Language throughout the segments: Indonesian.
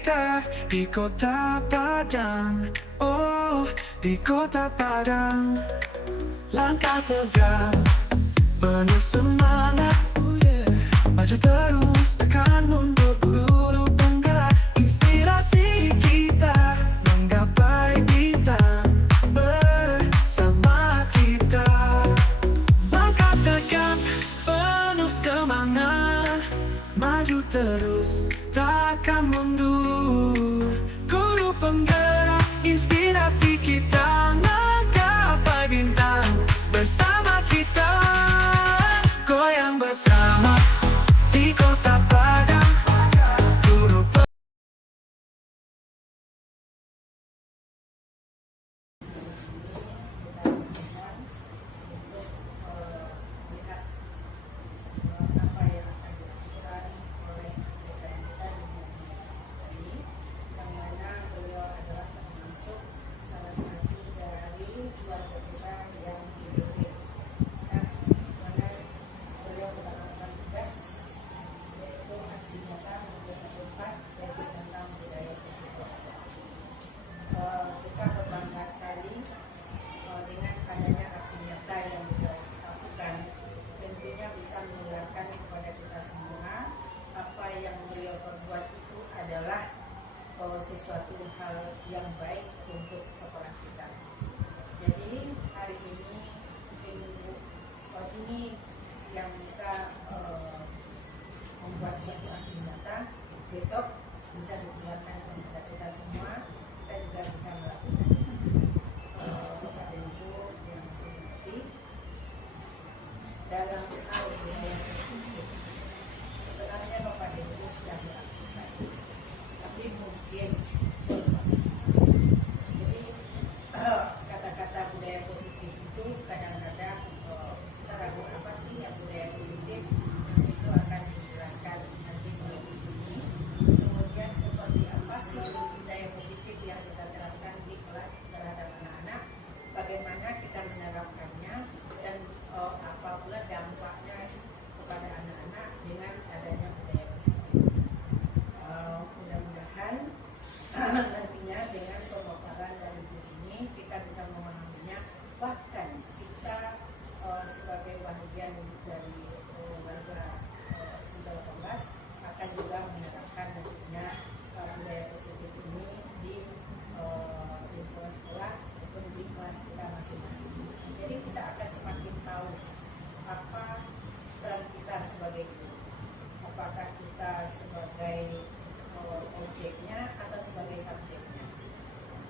kita di kota Padang. Oh, di kota Padang. Langkah tegak, penuh semangat. Maju terus, takkan mundur, buru penggerak. Inspirasi kita menggapai bintang. Bersama kita langkah tegak, penuh semangat. Maju terus, takkan mundur, guru penggerak. Inspirasi kita menggapai bintang. Bersama kita goyang bersama di kota Padang. Guru kita berbangga sekali dengan adanya aksi nyata yang beliau lakukan. Tentunya bisa mengingatkan kepada kita semua apa yang beliau perbuat itu adalah sesuatu hal yang baik untuk sekolah kita. Jadi hari ini ini yang bisa membuat suatu aksi nyata, besok bisa dikeluarkan kepada kita semua. Kita juga bisa melakukan Bapak dan Ibu yang masih mengerti dalam hal budaya tersebut. Sebenarnya Bapak dan Ibu sudah melakukan, tapi mungkin belum maksimal. Jadi kata-kata budaya positif itu kadang-kadang kita ragu apa sih yang budaya positif, itu akan dijelaskan nanti oleh ini. Kemudian seperti apa sih budaya positif yang kita terapkan di kelas terhadap anak-anak, bagaimana kita menerapkannya, dan apa pula dampaknya kepada anak-anak dengan adanya budaya positif. Mudah-mudahan nantinya dengan pemaparan dari Bu ini kita bisa memahaminya, bahkan kita sebagai bagian dari warga Sentul 18 akan juga menerapkan nantinya budaya positif ini di lingkungan sekolah maupun di kelas kita masing-masing. Jadi kita akan semakin tahu apa peran kita sebagai guru, apakah kita sebagai objeknya atau sebagai subjeknya.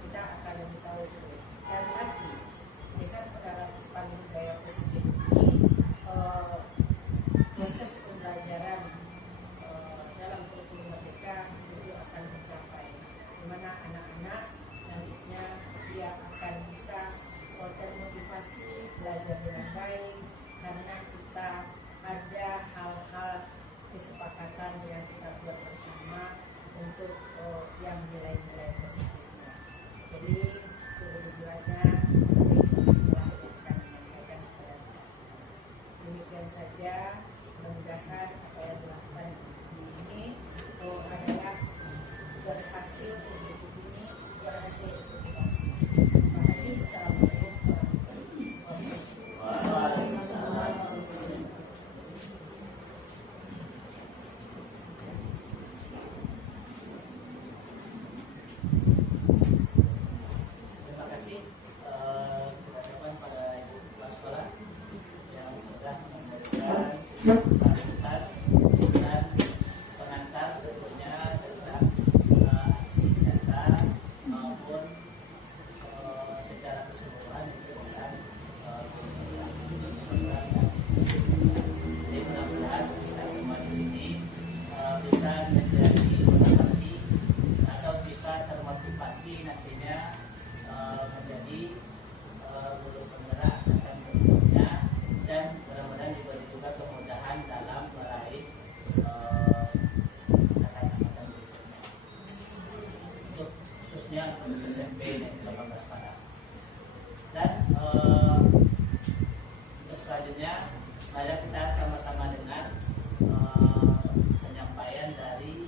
Kita akan lebih tahu dulu. Dan lagi dengan penerapan budaya positif ini, proses pembelajaran dalam kurikulum merdeka itu akan mencapai di mana anak-anak nantinya dia akan bisa termotivasi belajar dengan baik karena kita ada hal-hal kesepakatan yang kita buat bersama untuk yang nilai-nilai positifnya. Jadi lebih jelasnya telah kami menyampaikan kepada kita semua. Demikian saja, mudah-mudahan apa yang dilakukan di ini adalah berhasil untuk ini, berhasil untuk kita semua. Terima kasih. Assalamualaikum warahmatullahi wabarakatuh. Terima kasih kepada pada ibu kepala sekolah yang sudah memberikan sambutan dan pengantar tentunya tentang aksi nyata maupun secara keseluruhan itu tentang jadi mudah-mudahan kita semua di sini bisa menjadi motivasi atau bisa termotivasi nantinya menjadi guru penggerak akan berikutnya, dan mudah-mudahan diberi juga kemudahan dalam meraih angkatan-angkatan berikutnya. Untuk khususnya untuk SMP dan 18 Padang. Dan untuk selanjutnya mari kita sama-sama dengar penyampaian dari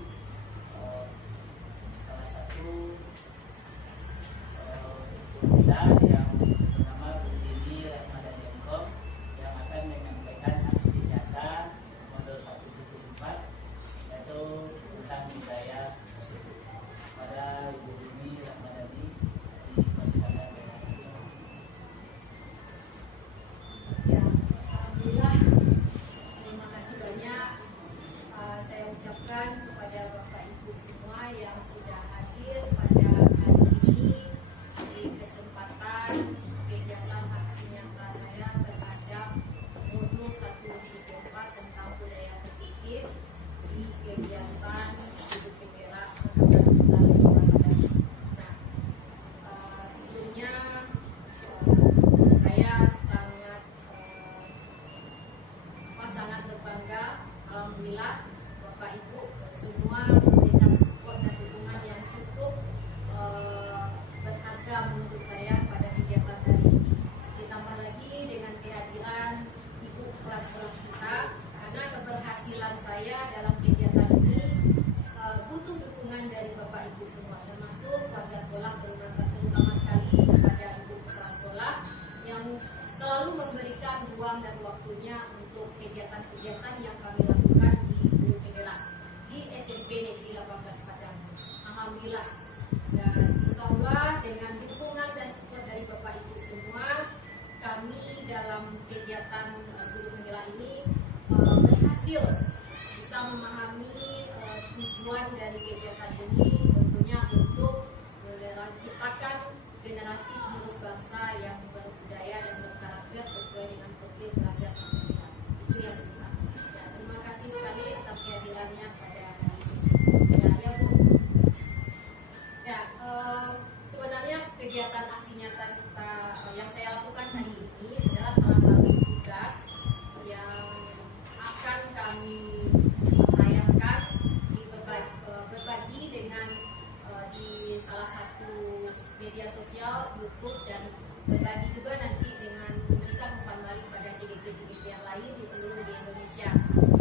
selalu memberikan ruang dan waktunya untuk kegiatan-kegiatan yang kami lakukan di Gunung Penggerak di SMP Negeri 18 Padang. Alhamdulillah, dan insya Allah dengan dukungan dan support dari Bapak Ibu semua, kami dalam kegiatan Gunung Penggerak ini berhasil bisa memahami tujuan dari kegiatan ini, tentunya untuk menciptakan generasi penerus bangsa yang berbudaya dan berkarakter sesuai dengan profil pelajar Pancasila. Itu yang kedua. Ya, terima kasih sekali atas kehadirannya pada hari ini. Ya Bu. Ya, sebenarnya kegiatan aksi nyata kita yang saya lakukan hari ini adalah salah satu tugas yang akan kami tayangkan berbagi dengan di salah satu media sosial YouTube, dan berbagi juga nanti dengan memberikan umpan balik pada CGG-CGG yang lain di seluruh di Indonesia.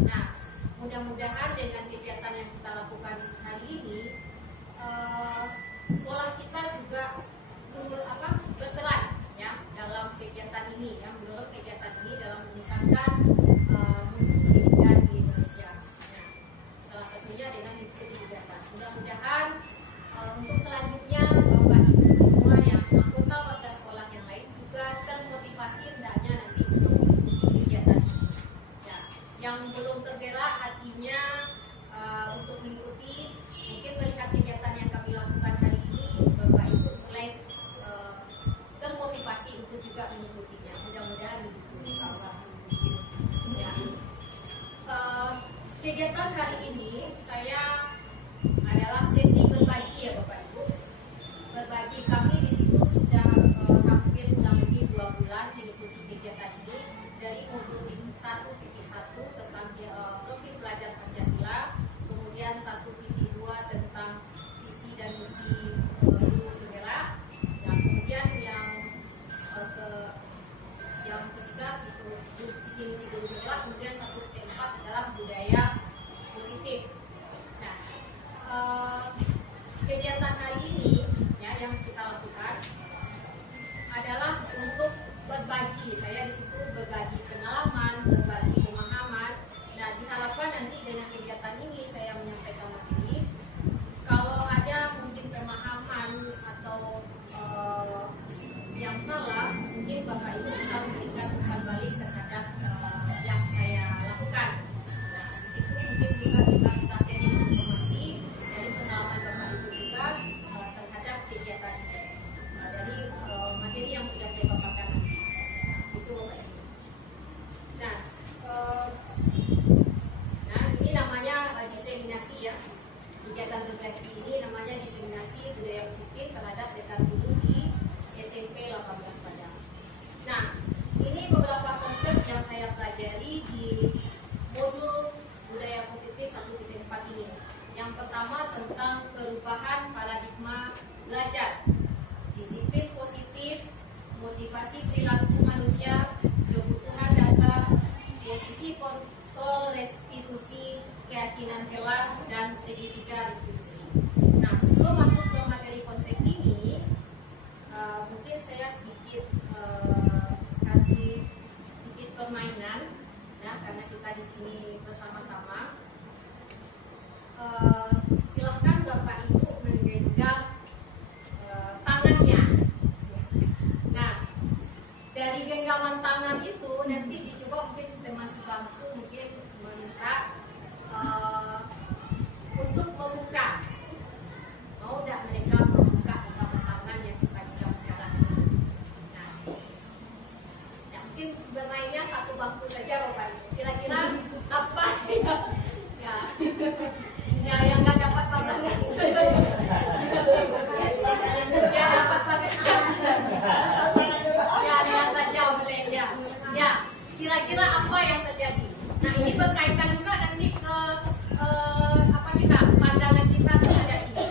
Nah, mudah-mudahan dengan kegiatan yang kita lakukan hari ini, sekolah kita juga berperan ya dalam kegiatan ini, ya mendorong kegiatan ini dalam meningkatkan pendidikan di Indonesia. Nah, salah satunya dengan mengikuti kegiatan. Mudah-mudahan untuk selanjutnya Bapak Ibu semua yang anggota warga sekolah yang lain juga termotivasi hendaknya nanti untuk mengikuti kegiatan ini. Ya, yang belum tergerak hatinya untuk mengikuti, mungkin melihat kegiatan yang kami lakukan hari ini, Bapak Ibu mulai termotivasi untuk juga mengikutinya. Mudah-mudahan begitu, insyaallah. Ya. Kegiatan hari ini saya adalah sesi berbagi ya Bapak Ibu. Berbagi, kami di situ sudah hampir kurang lebih 2 bulan mengikuti kegiatan ini, dari modul 1.1 tentang profil pelajar Pancasila, kemudian 1.2 tentang visi dan misi Gunung Penggerak, dan kemudian yang ketiga itu visi misi Gunung Penggerak, kemudian 1.4 adalah budaya positif. Nah, kegiatan hari ini ya yang kita lakukan adalah untuk berbagi. Saya di situ berbagi pengalaman, berbagi pemahaman. Nah, diharapkan nanti dengan kegiatan ini saya menyampaikan materi. Kalau ada mungkin pemahaman atau yang salah, mungkin Bapak Ibu bisa memberikan umpan balik terhadap yang saya lakukan. Nah, di situ mungkin juga kita bisa sharing informasi dari pengalaman Bapak Ibu juga terhadap kegiatan ini. Dari materi yang sudah saya paparkan nanti. Itu Bapak Ibu. Nah, ini namanya diseminasi ya. Kegiatan berbagi ini namanya diseminasi budaya positif terhadap rekan guru di SMP 18 Padang. Nah, ini beberapa konsep yang saya pelajari di modul budaya positif 1.4 ini. Yang pertama tentang perubahan paradigma belajar, disiplin positif, motivasi perilaku manusia, kebutuhan dasar, posisi kontrol restitusi, keyakinan kelas, dan segitiga restitusi. Nah, sebelum masuk ke materi konsep ini, mungkin saya sedikit kasih sedikit permainan, ya, karena kita di sini bersama-sama. Silahkan Bapak Ibu menggenggam tangannya. Nah, dari genggaman tangan itu nanti dicoba mungkin teman sebangku mungkin meminta untuk membuka. Mau tidak mereka membuka genggaman tangan yang suka genggam sekarang? Nah, ya, mungkin bermainnya satu bangku saja Bapak Ibu. Kira-kira apa ya? Ya, yang nggak dapat pasangan. Ya, dapat pasangan. Ya, lihat saja boleh ya. Ya, kira-kira apa yang terjadi? Nah, ini berkaitan juga nanti ke pandangan kita terhadap ini.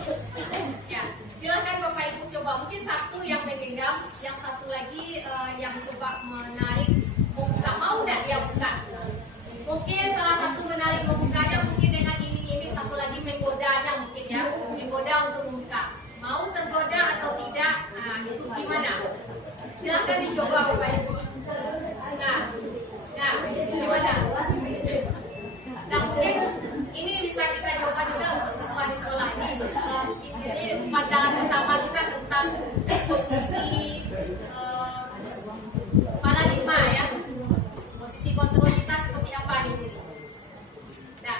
Ya, silakan Bapak Ibu coba. Mungkin satu yang menggenggam, yang satu lagi yang coba menarik membuka. Mau nggak dia buka? Mungkin salah satu menarik membukanya mungkin dengan ini satu lagi menggodanya mungkin ya, menggoda untuk membuka. Mau tergoda atau tidak? Nah, itu gimana? Silakan dicoba Bapak Ibu. Nah, gimana? Nah, mungkin ini bisa kita coba juga untuk siswa di sekolah ini. Ini pandangan pertama kita tentang posisi paradigma ya. Posisi kontrol kita seperti apa di sini. Nah,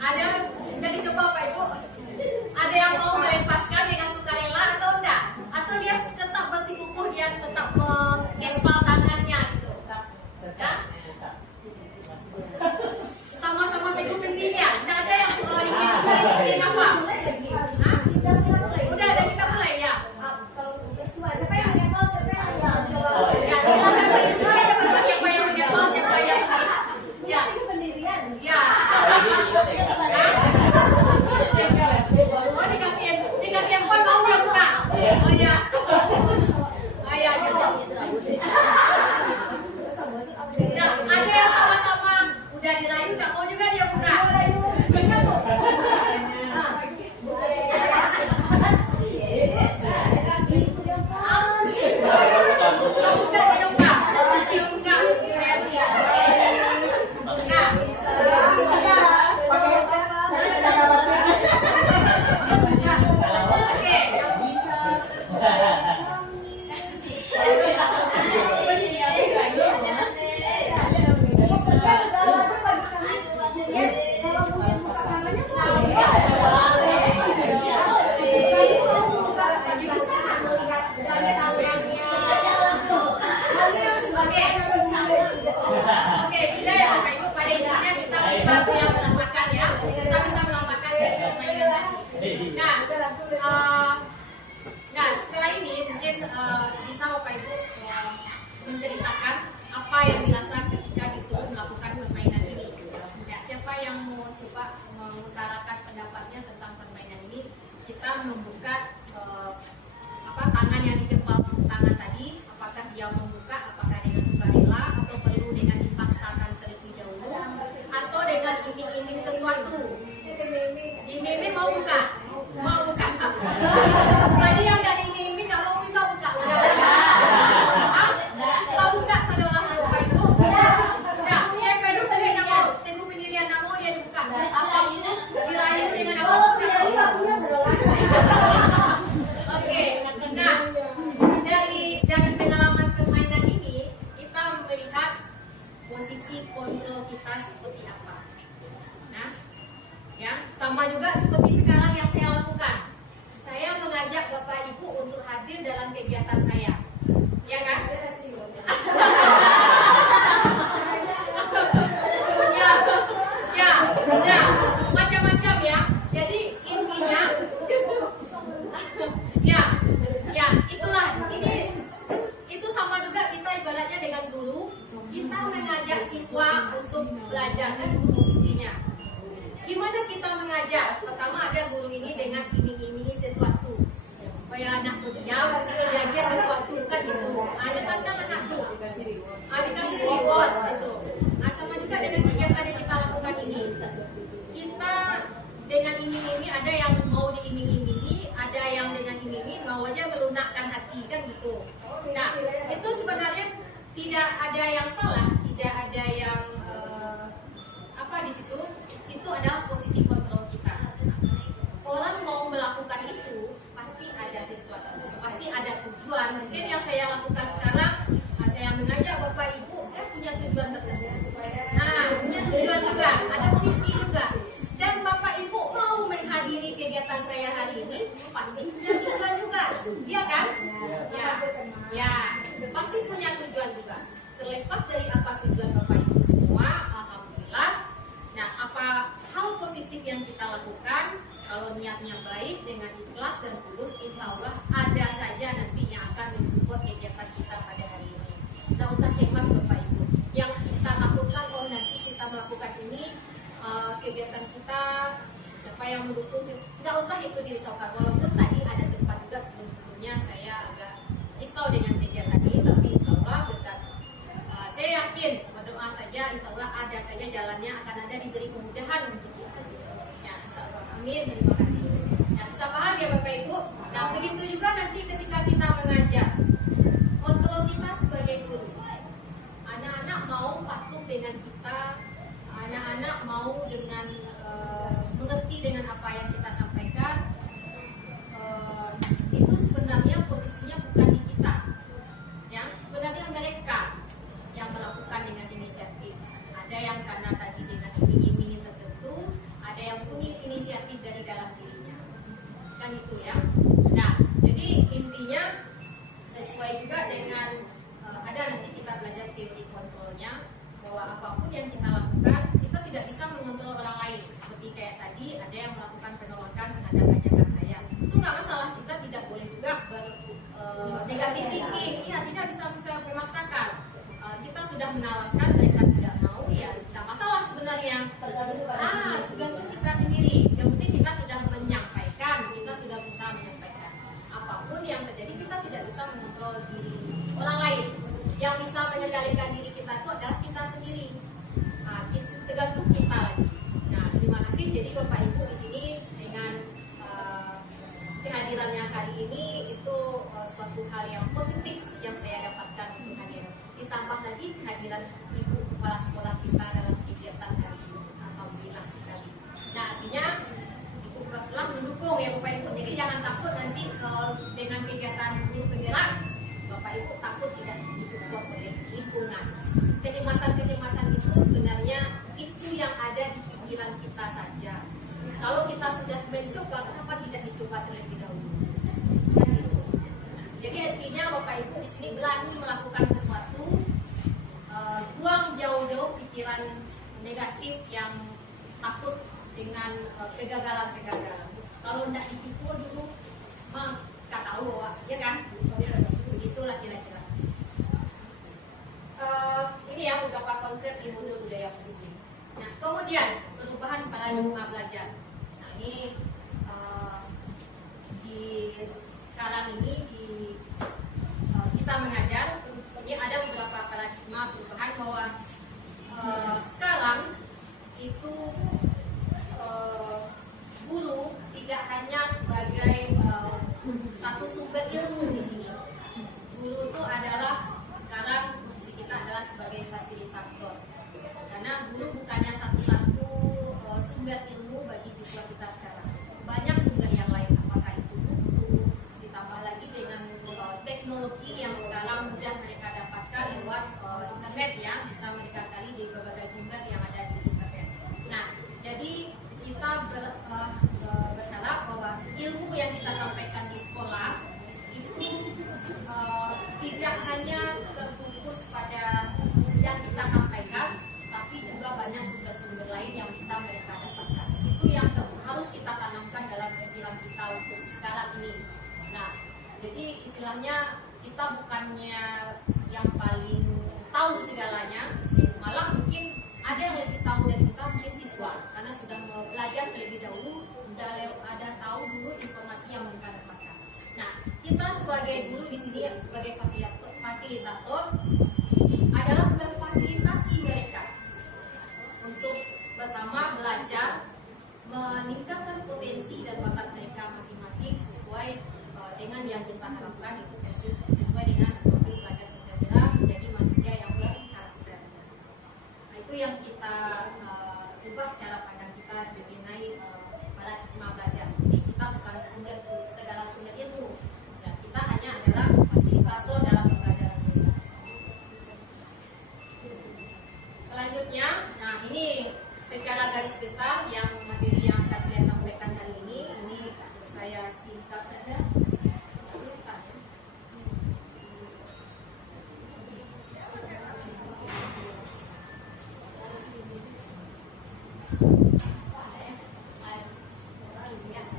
ada jadi coba Pak Ibu, ada yang mau melepaskan dengan sukarela atau enggak? Atau dia tetap bersikukuh, dia tetap mengempal tangannya gitu. Ya? Sama-sama teguh pendirian. Tidak ada yang ingin apa? Hah? Udah ada, kita mulai ya. Ya, silakan berdiskusi aja berdua, siapa yang mengempal, siapa yang ya. Ya. Oh, dikasih handphone mau ya buka? Oh ya. Ayah gitu. Nah, ada yang sama-sama udah dirayu nggak mau juga dia buka? Mau buka dia buka. Dia buka. Oke, sudah ya Bapak Ibu, pada intinya kita bisa merasakan ya, kita bisa merasakan permainan tadi. Nah, setelah ini mungkin bisa Bapak Ibu menceritakan apa yang dirasa ketika disuruh melakukan permainan ini. Ya, siapa yang mau coba mengutarakan pendapatnya tentang permainan ini? Kita membuka tangan yang dikepal tangan tadi, apakah dia membuka, apakah dengan sukarela atau perlu dengan dipaksakan terlebih dahulu atau dengan iming-iming sesuatu. Iming-iming mau buka? Mau buka? Tadi yang nggak iming-iming nggak mau kita buka. Mau buka saudara Bapak Ibu? Nah, siapa yang tadi nggak mau? Teguh pendirian nggak mau dia dibuka. Apa ini? Dirayu dengan apa? Oke, nah dari pengalaman permainan ini kita melihat posisi kontrol kita seperti apa. Nah, ya sama juga seperti sekarang yang saya lakukan. Saya mengajak Bapak Ibu untuk hadir dalam kegiatan saya, ya kan? Ya, macam-macam ya. Jadi intinya. Ya, itulah. Itu sama juga kita ibaratnya dengan guru, kita mengajak siswa untuk belajar kan itu intinya. Gimana kita mengajak? Pertama ada guru ini dengan iming-imingi sesuatu, supaya anak berdiam, belajar sesuatu kan itu. Ada tanda anak tuh, dikasih reward gitu. Sama juga dengan kegiatan yang kita lakukan ini. Kita dengan iming-iming, ada yang mau diiming-imingi, ada yang dengan iming-iming mau aja melunakkan hati kan gitu. Nah, itu sebenarnya tidak ada yang salah, tidak ada yang di situ. Itu adalah posisi kontrol kita. Orang mau melakukan itu pasti ada sesuatu, pasti ada tujuan. Mungkin yang saya lakukan sekarang, saya mengajak Bapak Ibu, saya punya tujuan tertentu. Punya tujuan juga, ada visi juga. Dan Bapak Ibu mau menghadiri kegiatan saya hari ini, pasti punya tujuan juga, iya kan? Ya, pasti punya tujuan juga. Terlepas dari apa tujuan Bapak Ibu semua, alhamdulillah. Nah, apa hal positif yang kita lakukan, kalau niatnya baik dengan ikhlas dan tulus, insya Allah ada saja nanti yang akan mensupport kegiatan kita pada hari ini. Tidak usah cemas Bapak Ibu. Yang kita lakukan, nanti kita melakukan ini, kegiatan kita, siapa yang mendukung, tidak usah itu dirisaukan. Walaupun tadi ada sempat juga sebelumnya saya agak risau dengan kegiatan ini, tapi insya Allah tetap saya yakin, berdoa saja, insya Allah ada saja jalannya, akan ada diberi kemudahan untuk kita. Ya, insya Allah. Amin. Terima kasih. Ya, bisa paham ya Bapak Ibu? Nah, begitu juga nanti ketika kita mengajar, kontrol kita sebagai guru. teori kontrolnya, bahwa apapun yang kita lakukan, kita tidak bisa mengontrol orang lain. Seperti kayak tadi ada yang melakukan penolakan terhadap ajakan saya, itu nggak masalah, kita tidak boleh juga negatif thinking. Iya, tidak bisa memaksakan. Kita sudah menawarkan, mereka tidak mau, ya tidak masalah sebenarnya. Tergantung kita sendiri. Yang penting kita sudah menyampaikan, kita sudah berusaha menyampaikan. Apapun yang terjadi, kita tidak bisa mengontrol diri orang lain. Yang bisa mengendalikan diri kita itu adalah kita sendiri. Tergantung kita lagi. Nah, terima kasih. Jadi Bapak Ibu di sini dengan kehadirannya hari ini itu suatu hal yang positif yang saya dapatkan untuk hadir. Ditambah lagi kehadiran Ibu Kepala Sekolah kita dalam kegiatan hari ini. Alhamdulillah sekali. Nah, artinya Ibu Kepala Sekolah mendukung ya Bapak Ibu. Jadi jangan takut nanti dengan kegiatan guru penggerak Bapak Ibu takut tidak disupport oleh lingkungan. Kecemasan-kecemasan itu sebenarnya itu yang ada di pikiran kita saja. Kalau kita sudah mencoba, kenapa tidak dicoba terlebih dahulu? Kan gitu. Jadi artinya Bapak Ibu di sini berani melakukan sesuatu, buang jauh-jauh pikiran negatif yang takut dengan kegagalan-kegagalan. Kalau tidak dicukur dulu, mah nggak tahu, ya kan? Begitulah kira-kira. Ini ya beberapa konsep di modul budaya positif. Nah, kemudian perubahan paradigma belajar. Nah, ini di sekarang ini kita mengajar, ini ada beberapa paradigma perubahan bahwa sekarang itu guru tidak hanya sebagai satu sumber ilmu di sini. Guru itu adalah sekarang posisi kita adalah sebagai fasilitator. Karena guru bukannya satu-satu sumber ilmu bagi siswa kita sekarang. Banyak sumber yang lain, apakah itu buku, ditambah lagi dengan teknologi yang sekarang mudah mereka dapatkan lewat internet ya, bisa mereka cari di berbagai sumber yang ada di internet. Nah, jadi kita berharap bahwa ilmu yang kita sampaikan di sekolah itu tidak hanya terfokus pada yang kita sampaikan, tapi juga banyak sumber-sumber lain yang bisa mereka dapatkan. Itu yang harus kita tanamkan dalam pikiran kita untuk sekarang ini. Nah, jadi istilahnya kita bukannya yang paling tahu segalanya, malah mungkin ada yang lebih tahu dari kita, mungkin siswa, karena sudah mau belajar terlebih dahulu, sudah ada tahu dulu informasi yang mereka dapatkan. Nah, kita sebagai guru di sini sebagai fasilitator adalah memfasilitasi mereka untuk bersama belajar, meningkatkan potensi dan bakat mereka masing-masing sesuai dengan yang kita harapkan, itu sesuai dengan profil pelajar tergerak menjadi manusia yang berkarakter. Nah, itu yang kita ubah cara pandang kita mengenai paradigma belajar. Jadi kita bukan segala sumber ilmu, dan kita hanya adalah fasilitator dalam pembelajaran kita. Selanjutnya, nah ini secara garis besar yang materi yang akan saya sampaikan hari ini saya singkat saja.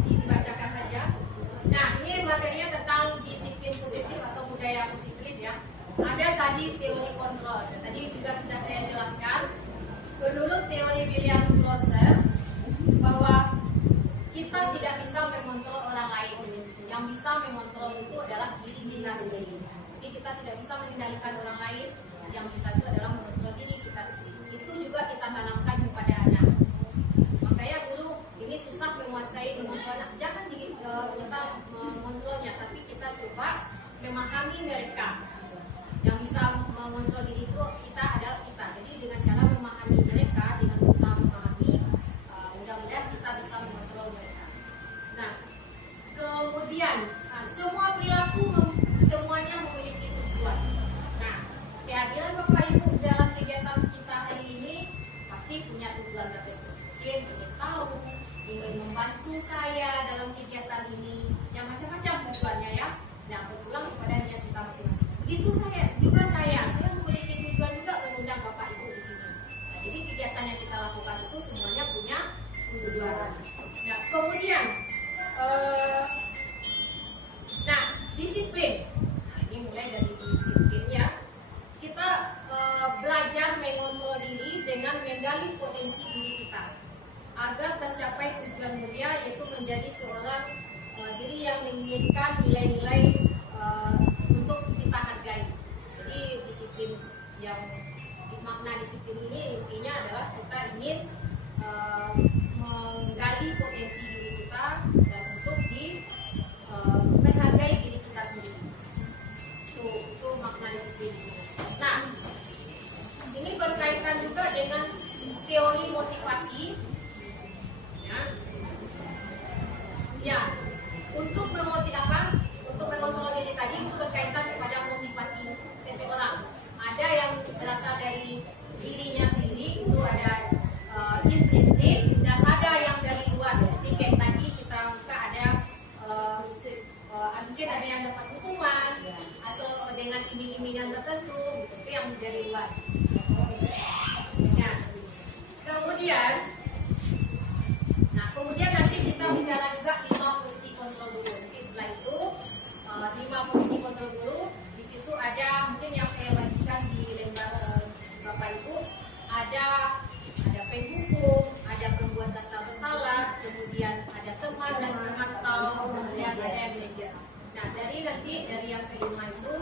Dibacakan saja. Nah, ini materinya tentang disiplin positif atau budaya positif ya. Ada tadi teori kontrol. Tadi juga sudah saya jelaskan. Menurut teori William Clauser bahwa kita tidak bisa mengontrol orang lain. Yang bisa mengontrol itu adalah diri kita sendiri. Jadi kita tidak bisa mengendalikan orang lain. Yang bisa itu adalah mengontrol diri kita sendiri. Itu juga kita tanamkan kepada anak. Makanya guru ini susah menguasai mengontrol anak. Jangan kita mengontrolnya, tapi kita coba memahami mereka. Yang bisa mengontrol diri itu kita adalah kita. Jadi dengan cara memahami mereka, dengan berusaha memahami, mudah-mudahan kita bisa mengontrol mereka. Nah, kemudian semua perilaku semuanya memiliki tujuan. Nah, kehadiran Bapak Ibu dalam kegiatan kita hari ini pasti punya tujuan tertentu. Mungkin ingin tahu, ingin membantu saya dalam kegiatan ini, yang macam-macam tujuannya ya. Nah, berpulang kepada niat kita masing-masing. agar tercapai tujuan mulia, yaitu menjadi seorang diri yang menginginkan nilai-nilai untuk kita hargai. Jadi disiplin yang makna disiplin ini intinya adalah kita ingin menggali potensi diri kita dan untuk menghargai diri kita sendiri. Itu makna disiplin. Nah, ini berkaitan juga dengan teori motivasi. Ya, untuk mengontrol diri tadi itu berkaitan kepada motivasi seseorang. Ada yang berasal dari dirinya sendiri, itu ada intrinsik, dan ada yang dari luar. Seperti kayak tadi kita buka ada mungkin ada yang dapat hukuman atau dengan iming-imingan tertentu, itu yang dari luar. Ya. Kemudian nanti kita bicara juga 5 posisi kontrol guru. Nanti setelah itu 5 posisi kontrol guru. Di situ ada mungkin yang saya bagikan di lembar Bapak Ibu, ada penghukum, ada pembuat dasar bersalah, kemudian ada teman dan pemantau, kemudian ada yang manajer. Nah, dari yang kelima itu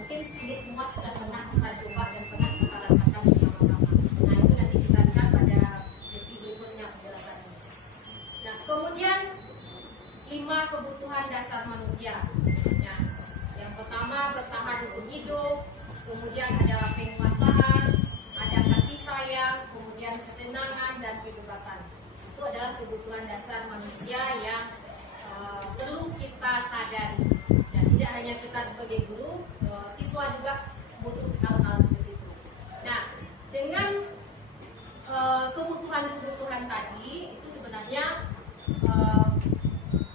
mungkin ini semua sudah pernah kita coba dan pernah kita rasakan bersama-sama. Nah, itu nanti kita lihat pada sesi berikutnya penjelasannya. Nah, kemudian 5 kebutuhan dasar manusia. Nah, yang pertama bertahan untuk hidup, kemudian ada penguasaan, ada kasih sayang, kemudian kesenangan dan kebebasan. Itu adalah kebutuhan dasar manusia yang perlu kita sadari. Dan tidak hanya kita sebagai guru, siswa juga butuh hal-hal seperti itu. Nah, dengan kebutuhan-kebutuhan tadi itu sebenarnya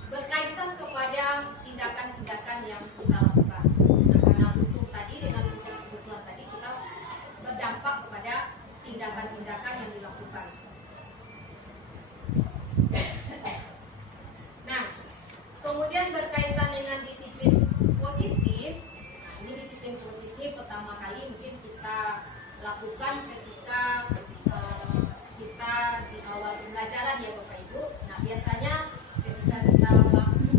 berkaitan kepada tindakan-tindakan yang kita lakukan. Nah, karena butuh tadi dengan kebutuhan tadi kita berdampak kepada tindakan-tindakan yang dilakukan. Nah, kemudian berkaitan dengan disiplin positif. Nah, ini disiplin positif pertama kali mungkin kita lakukan ketika kita di awal pembelajaran ya Bapak Ibu. Nah, biasanya ketika kita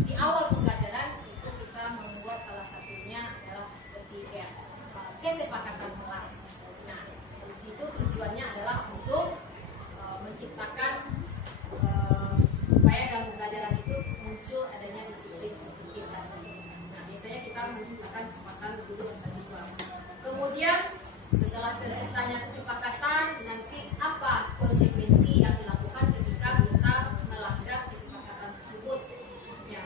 di awal pembelajaran itu kita membuat salah satunya adalah seperti kesepakatan kelas. Nah, itu tujuannya adalah untuk menciptakan supaya dalam pembelajaran itu muncul adanya disiplin positif tadi. Nah, biasanya kita menciptakan kesepakatan guru dan siswa. Kemudian setelah terciptanya kesepakatan, nanti apa konsekuensi yang dilakukan ketika kita melanggar kesepakatan tersebut. Ya.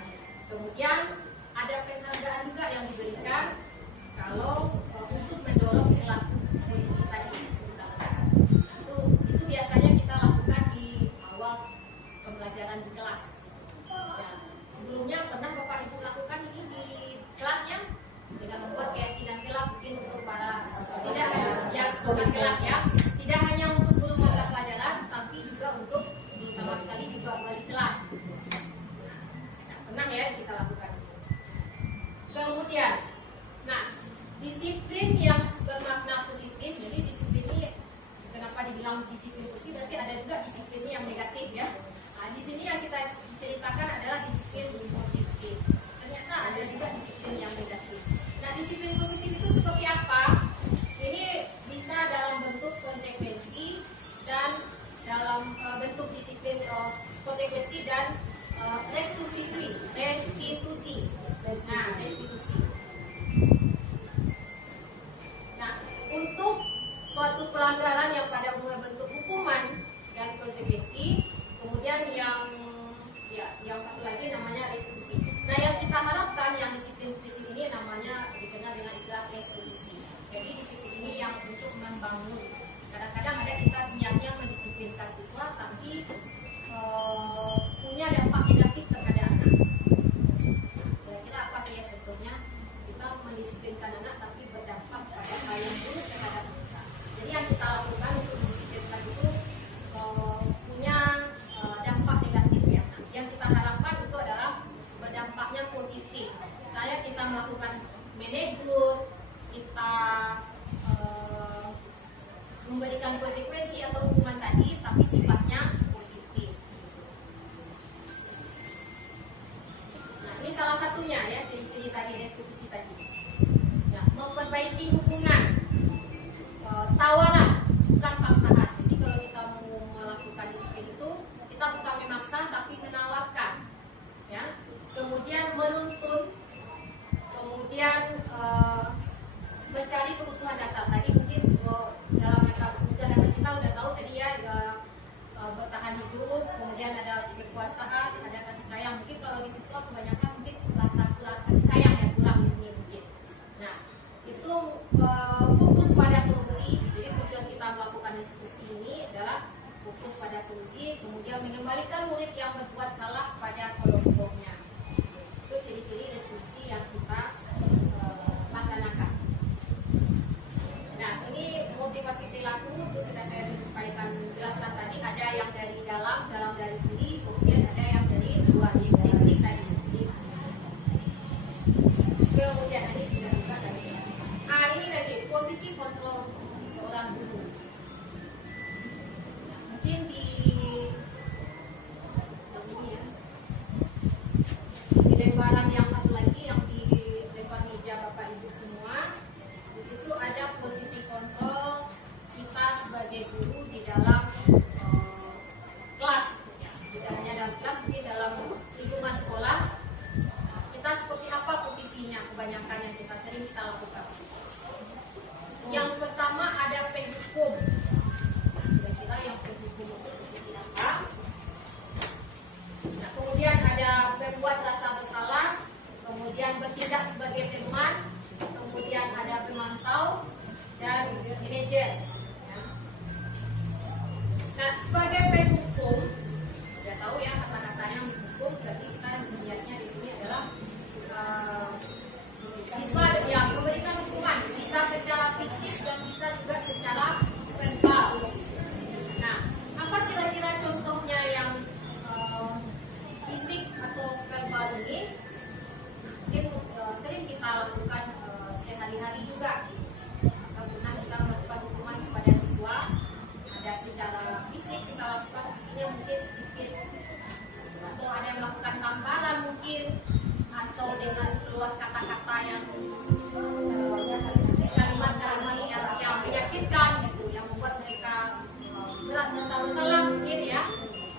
Kemudian ada penghargaan juga yang diberikan kalau untuk mendorong perilaku positif tadi. Itu biasanya kita lakukan di awal pembelajaran di kelas. Dan sebelumnya pernah Bapak Ibu lakukan ini di kelasnya dengan membuat keyakinan kelas mungkin untuk para tidak hanya bukan kelas ya, tidak hanya untuk guru mata pelajaran, tapi juga untuk sama sekali juga wali kelas. Nah, pernah ya kita lakukan. Kemudian, nah disiplin yang bermakna positif. Jadi disiplin ini kenapa dibilang disiplin positif? Berarti ada juga disiplin yang negatif ya. Nah, di sini yang kita ceritakan adalah disiplin positif. Ternyata ada juga disiplin yang negatif. Nah, disiplin positif itu seperti apa? Ini bisa dalam bentuk konsekuensi dan dalam bentuk disiplin konsekuensi dan restitusi. Nah, restitusi. Nah, untuk suatu pelanggaran yang pada umumnya bentuk hukuman dan konsekuensi, kemudian yang satu lagi namanya restitusi. Nah, yang kita harapkan yang disiplin positif ini namanya dikenal dengan istilah restitusi. Jadi disiplin ini yang untuk membangun. Kadang-kadang ada kita niatnya mendisiplinkan siswa, tapi punya dampak negatif terhadap anak. Kira-kira apa ya contohnya? Kita mendisiplinkan anak, tapi berdampak pada hal yang buruk terhadap kita. Jadi yang kita lakukan untuk mendisiplinkan itu punya dampak negatif ya. Yang kita harapkan itu adalah berdampaknya positif. Misalnya kita melakukan menegur, kita memberikan konsekuensi atau hukuman tadi, tapi sifatnya positif. tawaran, bukan paksaan. Jadi kalau kita mau melakukan disiplin itu, kita bukan memaksa tapi menawarkan, ya. Kemudian menuntun, kemudian mencari kebutuhan dasar. Tadi mungkin dalam rangka kebutuhan dasar kita udah tahu tadi ya, bertahan hidup, kemudian ada kekuasaan, ada kasih sayang. Mungkin kalau di siswa kebanyakan mungkin rasa kasih sayang yang kurang di sini mungkin. Nah, itu fokus pada solusi. Jadi tujuan kita melakukan diskusi ini adalah fokus pada solusi, kemudian mengembalikan murid yang berbuat salah pada kelompoknya. Itu ciri-ciri diskusi yang kita laksanakan. Nah, ini motivasi perilaku itu sudah saya sampaikan, jelaskan tadi. Ada yang dari dalam dari diri, kemudian ada yang dari luar, intrinsik tadi. Kemudian ini sudah buka tadi. Ini tadi posisi kontrol seorang guru. Nah, mungkin di ini ya, di lembaran yang satu lagi yang di depan meja Bapak Ibu semua. Di situ ada posisi kontrol kita sebagai guru di dalam kelas, tidak hanya dalam kelas, tapi dalam lingkungan sekolah. Kita seperti apa posisinya, kebanyakan yang kita sering kita lakukan. Yang pertama ada penghukum. Kira-kira yang penghukum itu seperti apa? Nah, kemudian ada pembuat rasa bersalah, kemudian bertindak sebagai teman, kemudian ada pemantau dan manajer. Ya. Nah, sebagai penghukum, sudah tahu ya kata-katanya menghukum. Jadi kita melihatnya di sini adalah bisa ya memberikan hukuman, bisa secara fisik dan bisa juga secara verbal. Nah, apa kira-kira contohnya yang fisik atau verbal ini? Mungkin sering kita lakukan sehari-hari juga. Pernah kita melakukan hukuman kepada siswa, ada secara fisik kita lakukan, maksudnya mungkin sedikit, atau ada yang melakukan tamparan mungkin, atau dengan keluar kata-kata yang kalimat-kalimat yang menyakitkan gitu, yang membuat mereka berat merasa bersalah mungkin ya.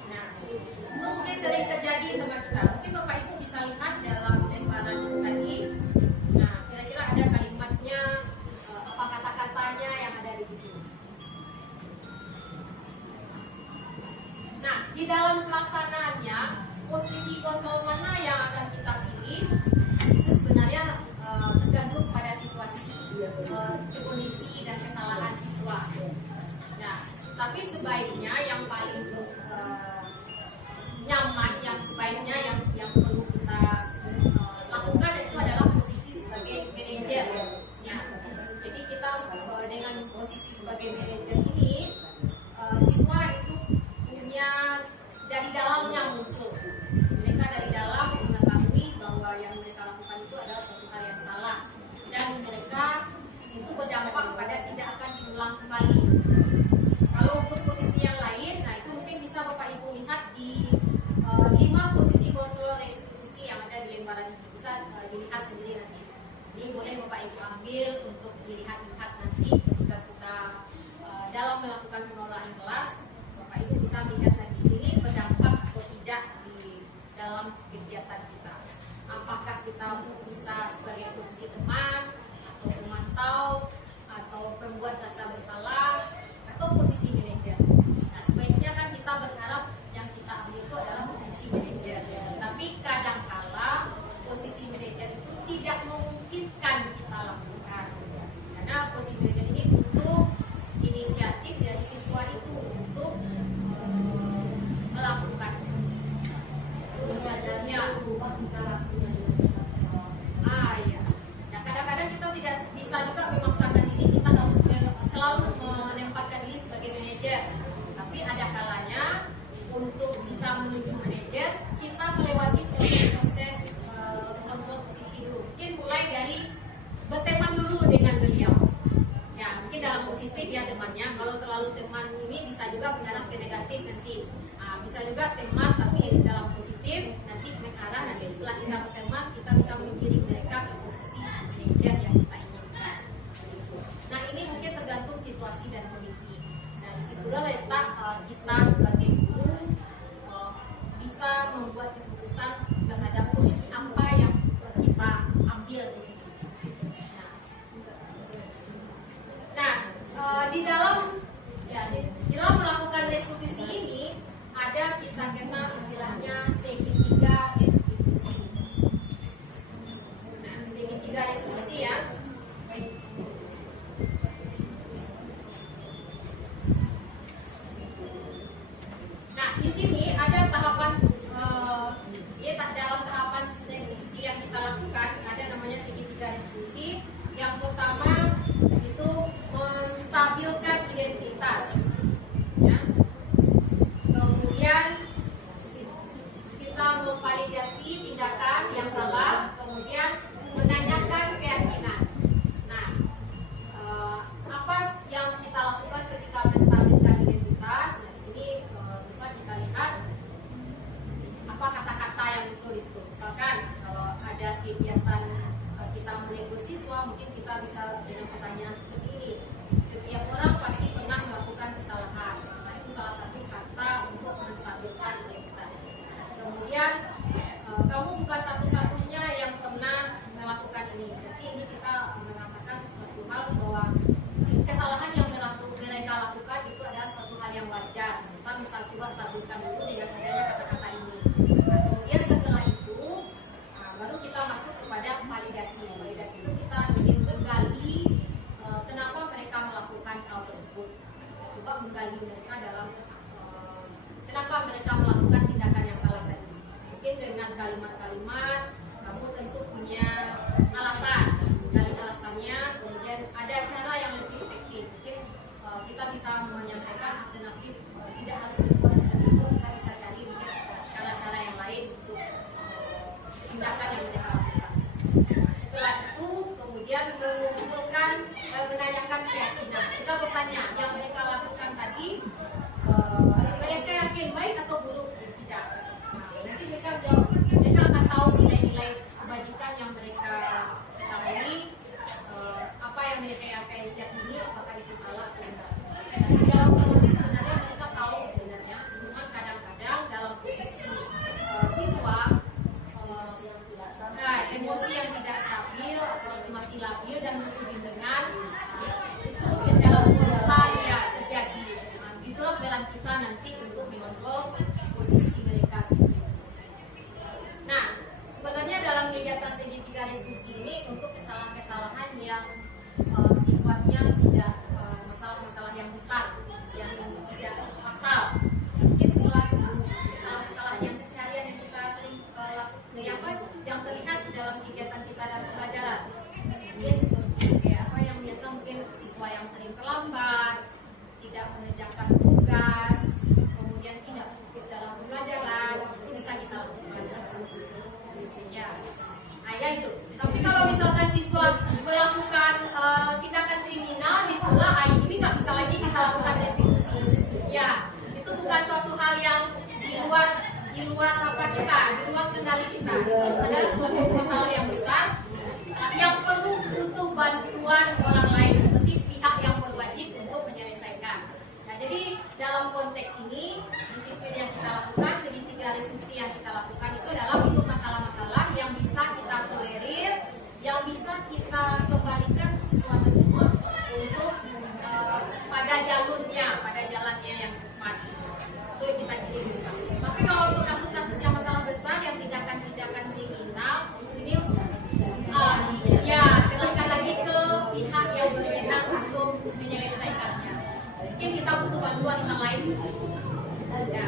Nah, itu mungkin sering terjadi sama kita. Mungkin Bapak Ibu bisa lihat dalam lembaran tadi. Nah, kira-kira ada kalimatnya, apa kata-katanya yang ada di situ. Nah, di dalam pelaksanaannya, posisi kontrol mana yang akan kita pilih itu sebenarnya tergantung pada situasi, kondisi dan kesalahan siswa. Nah, tapi sebaiknya yang paling nyaman, yang sebaiknya yang perlu kita lakukan itu adalah posisi sebagai manajer. Ya, jadi kita dengan posisi sebagai manajer ini, siswa itu punya dari dalamnya muncul. Mereka dari dalam mengetahui bahwa yang mereka lakukan itu adalah suatu hal yang salah, dan mereka itu berdampak pada tidak akan diulang kembali. Kalau untuk posisi yang lain, nah itu mungkin bisa Bapak Ibu lihat di 5 posisi kontrol restitusi yang ada di lembaran ini, bisa dilihat sendiri nanti. Ini boleh Bapak Ibu ambil untuk dilihat-lihat nanti ketika kita dalam melakukan pengelolaan kelas. Bapak Ibu bisa melihat lagi ini berdampak atau tidak di dalam kegiatan kita. Apakah kita bisa sebagai posisi teman, atau pemantau, atau pembuat rasa bersalah, atau posisi manajer. Nah, sebaiknya kan kita berharap yang kita ambil itu adalah posisi manajer. Tapi kadangkala posisi manajer itu tidak memungkinkan kita lakukan. Karena posisi manajer ini butuh inisiatif dari siswa itu untuk melakukan. Itu sebenarnya iya. Nah, kadang-kadang kita tidak bisa juga memaksakan diri, kita harus selalu menempatkan diri sebagai manajer. Tapi ada kalanya untuk bisa menuju manajer, kita melewati proses kontrol posisi dulu. Mungkin mulai dari berteman dulu dengan beliau. Ya, mungkin dalam positif ya temannya. Kalau terlalu teman ini bisa juga mengarah ke negatif nanti. Nah, bisa juga teman tapi dalam positif, nanti mengarah, nanti setelah kita berteman kita bisa menggiring mereka ke posisi manajer yang kita inginkan. Nah ini mungkin tergantung situasi dan kondisi. Nah disitulah letak kita sebagai guru bisa membuat keputusan terhadap posisi apa yang kita ambil di sini. Nah, di dalam melakukan restitusi ini ada kita kenal istilahnya segitiga restitusi. Nah, segitiga restitusi ya. Nah, di sini ada tahapan dalam tahapan restitusi yang kita lakukan ada namanya segitiga restitusi. Yang pertama itu menstabilkan identitas, ya. Kemudian kita memvalidasi tindakan yang salah, kemudian menanyakan keyakinan. Nah, apa yang kita lakukan ketika menstabilkan identitas? Nah, di sini bisa kita lihat apa kata-kata yang muncul di situ. Misalkan kalau ada kegiatan kita menegur siswa, mungkin kita bisa dengan pertanyaan seperti ini. Setiap orang pasti pernah melakukan kesalahan. Nah, itu salah satu kata untuk menstabilkan identitas. Kemudian kamu bukan satu-satunya yang pernah melakukan ini. Jadi ini kita mengatakan sesuatu hal bahwa kesalahan yang mereka lakukan itu adalah suatu hal yang wajar. Kita bisa coba stabilkan dulu dengan adanya kata-kata ini. Nah, kemudian setelah itu baru kita masuk kepada validasi. Validasi itu kita ingin menggali kenapa mereka melakukan hal tersebut. Coba menggali mereka dalam kenapa mereka melakukan tindakan yang salah tadi. Mungkin dengan kalimat-kalimat kamu tentu punya alasan. Dari alasannya kemudian ada cara yang lebih efektif. Mungkin kita bisa menyampaikan alternatif tidak harus berbuat seperti itu. Kita bisa cari mungkin cara-cara yang lain untuk tindakan yang mereka lakukan. Setelah itu kemudian mengumpulkan menanyakan keyakinan. Kita bertanya yang mereka lakukan tadi mereka yakin baik atau buruk? Tidak. Nanti mereka jawab, mereka akan tahu nilai-nilai kebajikan yang mereka ketahui, apa yang mereka yakini apakah itu salah atau tidak. Nah, secara otomatis sebenarnya mereka tahu sebenarnya, cuma kadang-kadang dalam posisi siswa emosi yang tidak stabil atau masih labil dan butuh bimbingan itu secara spontan ya terjadi. Nah, itulah peran kita nanti untuk mengontrol posisi mereka sendiri. Nah, sebenarnya dalam kegiatan segitiga restitusi ini untuk kesalahan-kesalahan yang sifatnya tidak masalah-masalah yang besar, yang tidak fatal, mungkin kesalahan yang keseharian yang kita sering lakukan, yang terlihat dalam kegiatan kita dalam pelajaran. Mungkin seperti apa yang biasa mungkin siswa yang sering terlambat, tidak mengerjakan tugas, kemudian tidak fokus dalam pembelajaran, itu bisa kita lakukan. Ya, ya itu. Tapi kalau misalkan siswa melakukan tindakan kriminal di sekolah, ini nggak bisa lagi kita lakukan restitusi. Ya, itu bukan suatu hal yang di luar apa kita, di luar kendali kita. Itu adalah suatu masalah yang besar yang perlu butuh bantuan orang lain seperti pihak yang berwajib untuk menyelesaikan. Nah, jadi dalam konteks ini disiplin yang kita lakukan, segitiga restitusi yang kita lakukan itu adalah untuk masalah-masalah yang bisa kita tolerir, yang bisa kita kembalikan siswa tersebut untuk pada jalannya yang tepat. Itu kita kirim. Tapi kalau untuk kasus-kasus yang masalah besar yang tindakan-tindakan kriminal ini ya serahkan lagi ke pihak yang berwenang untuk menyelesaikannya. Mungkin kita butuh bantuan orang lain. Ya,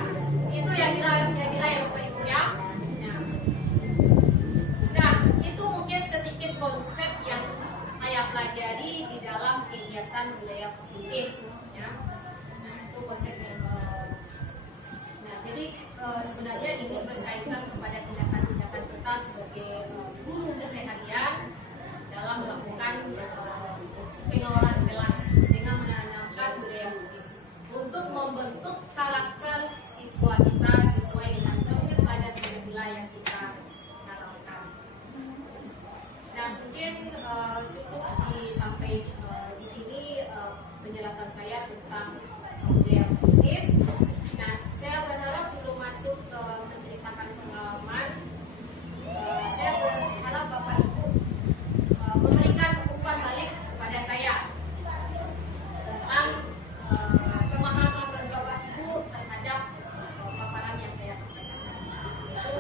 itu yang kira yang Bapak Ibu ya. Nah, itu mungkin sedikit konsep yang saya pelajari di dalam kegiatan budaya positif. Ya. Nah, itu konsepnya. Nah, jadi sebenarnya ini berkaitan kepada tindakan-tindakan kita sebagai guru keseharian dalam melakukan pengelolaan kelas dengan menanamkan budaya positif untuk membentuk karakter siswa kita sesuai dengan pada nilai yang kita tanamkan. Nah, mungkin cukup sampai di sini. pemahaman dari Bapak Ibu terhadap paparan yang saya sampaikan tadi. Itu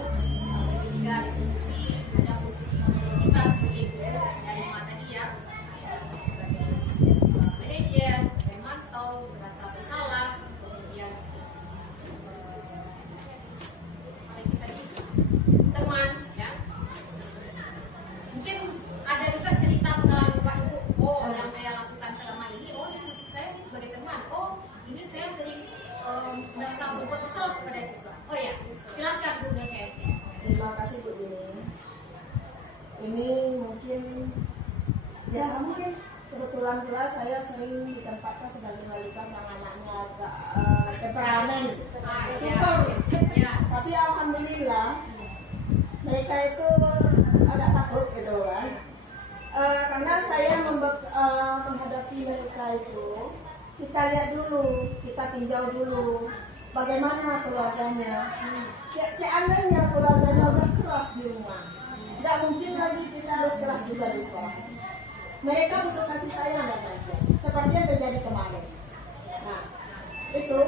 ketiga diskusi ada posisi kita sebagai guru dari mana dia sebagai manajer, memantau, merasa bersalah, kemudian apalagi tadi teman, ya. Mungkin ada juga cerita pengalaman Bapak Ibu, oh yang saya lakukan selama ini, oh ini saya ini sebagai teman, oh ini saya sering merasa berbuat bersalah kepada siswa. Oh ya, silakan Bu Nurken. Terima kasih Bu Dini. Ini mungkin kebetulan pula saya sering ditempatkan sebagai wali kelas yang anaknya agak temperamen, super. Ya. Tapi alhamdulillah mereka itu agak takut gitu kan. Karena saya menghadapi mereka itu, kita lihat dulu, kita tinjau dulu bagaimana keluarganya. Seandainya keluarganya udah keras di rumah, tidak mungkin lagi kita harus keras juga di sekolah. Mereka butuh kasih sayang dan aja, seperti yang terjadi kemarin. Nah, itu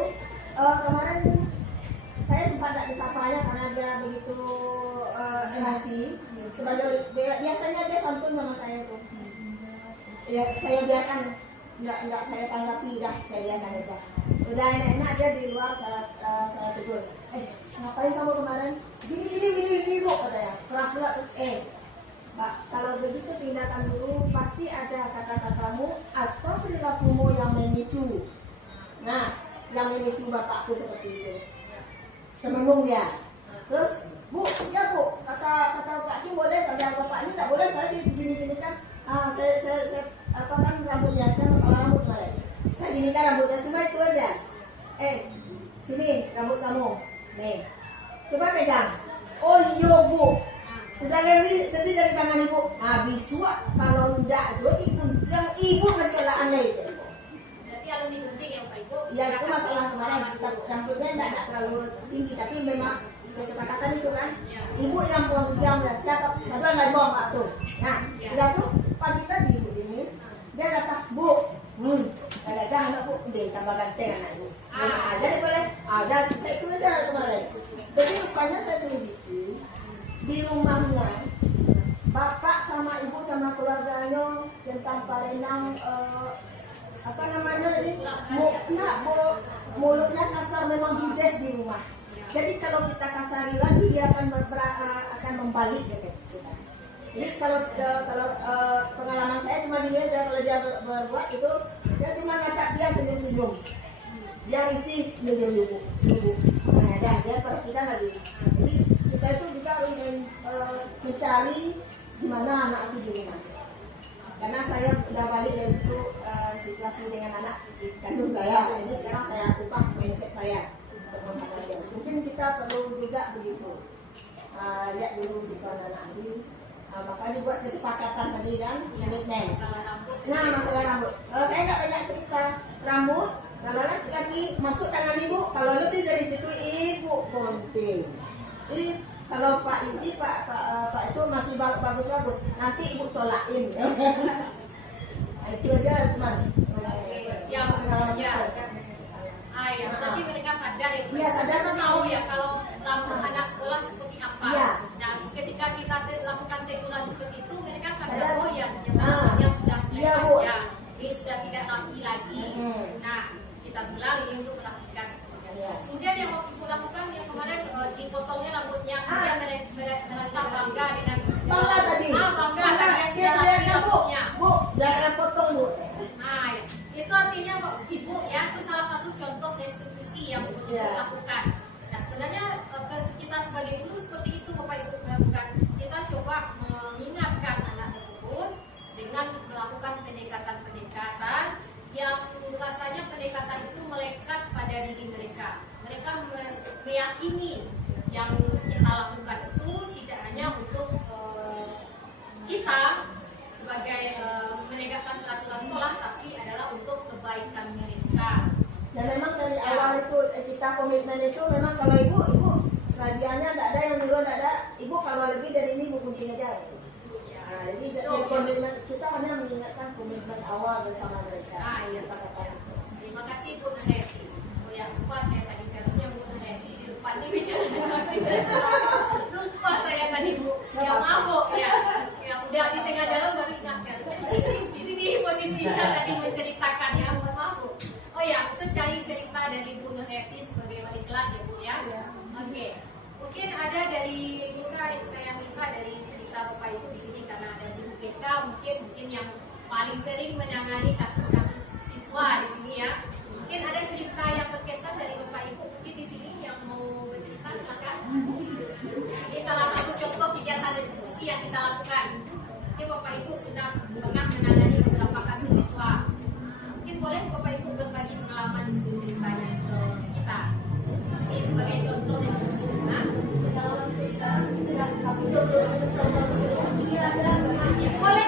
kemarin saya sempat tidak disapanya karena dia begitu emosi. Sebagai biasanya dia santun sama saya tuh. Ya, saya biarkan, nggak saya tanggapi, dah saya biarkan aja. Udah enak-enak dia di luar, saya tegur. Ngapain kamu kemarin? Gini Bu, katanya. Keras pula tuh. Mbak, kalau begitu tindakan dulu pasti ada kata-katamu atau perilakumu yang memicu. Nah, yang memicu bapakku seperti itu. Semengung dia. Terus, Bu, ya Bu, kata Pak Kim boleh, kalau Bapak ini tak boleh, saya gini kan. Saya apa kan rambutnya, kan masalah rambut saya. Saya gini kan rambutnya, cuma itu aja. Sini rambut kamu. Nih, coba pegang. Oh iya Bu, udah lebih dari tangan ibu. Habis suap kalau enggak, yang ibu mencoba aneh itu. Berarti alumni gunting ya Pak Ibu? Ya itu masalah kemarin. Rambutnya enggak terlalu tinggi, tapi memang kesepakatan itu kan. Ibu yang buang siapa? Padahal nggak buang Pak tuh. Nah, udah tuh pagi tadi ibu ini dia datang, Bu, kadang-kadang anak Bu, deh tambah ganteng anak ibu. Jadi boleh, ada kita itu aja kemarin. Jadi rupanya saya selidiki di rumahnya bapak sama ibu sama keluarganya tentang Pak Renang apa namanya tadi mulutnya kasar, memang judes di rumah. Jadi kalau kita kasari lagi dia akan membalik gitu kita. Jadi kalau pengalaman saya cuma gini aja, kalau dia berbuat itu dia cuma ngata dia senyum-senyum, dia risih ibu. Nah dia perhatikan lagi. Jadi kita itu juga harus mencari di mana anak itu di rumah. Karena saya udah balik dari situ situasi dengan anak kandung saya. Ini sekarang saya ubah mindset saya untuk menghadapi dia. Mungkin kita perlu juga begitu. Lihat dulu sikap anak ini. Maka dibuat kesepakatan tadi kan, komitmen. Nah masalah rambut. Saya nggak banyak cerita rambut. Kalau lagi masuk tangan ibu, kalau lebih dari situ ibu gunting. Kalau Pak itu masih bagus-bagus, nanti ibu colakin. Nah, itu aja teman. Ya. Tapi mereka sadar ya. Iya sadar. Kita tahu ya kalau rambut anak sekolah seperti apa. Iya. Dan ketika kita lakukan teguran seperti itu, mereka sadar Sadar. oh ya, yang sudah Iya, Bu. ya, ini sudah tidak rapi lagi. Nah, kita bilang ini untuk melakukan. Iya. Kemudian yang waktu ibu lakukan yang kemarin dipotongnya rambutnya, kemudian merasa bangga dengan Bangga tadi. bangga dengan Dia lihatnya Bu, rambutnya. Bu, udah saya potong Bu. Nah, itu artinya ibu ya, itu salah satu contoh restitusi yang perlu Iya. dilakukan. Nah, sebenarnya kita sebagai guru seperti itu Bapak Ibu melakukan. Kita coba mengingatkan anak tersebut dengan melakukan pendekatan-pendekatan yang rasanya pendekatan itu melekat pada diri mereka. Mereka meyakini yang kita lakukan itu tidak hanya untuk kita sebagai menegakkan peraturan sekolah, tapi adalah untuk kebaikan mereka. Dan memang dari awal itu kita komitmen itu memang kalau ibu rajanya tidak ada yang nyuruh, tidak ada. Ibu kalau lebih dari ini ibu gunting aja. Nah, jadi dari komitmen kita hanya mengingatkan komitmen awal bersama mereka. Iya. Terima kasih dari Bu Nurheti sebagai wali kelas ya Bu ya. Oke. Mungkin ada dari saya minta dari cerita Bapak Ibu di sini karena ada di BK mungkin yang paling sering menangani kasus-kasus siswa di sini ya. Mungkin ada cerita yang berkesan dari Bapak Ibu mungkin di sini yang mau bercerita silakan. Ini salah satu contoh kegiatan diskusi yang kita lakukan. Mungkin Bapak Ibu sudah pernah menangani beberapa kasus siswa. Mungkin boleh Bapak Ibu berbagi pengalaman ceritanya ke kita. Ini sebagai contoh diskusi. Nah, ya, boleh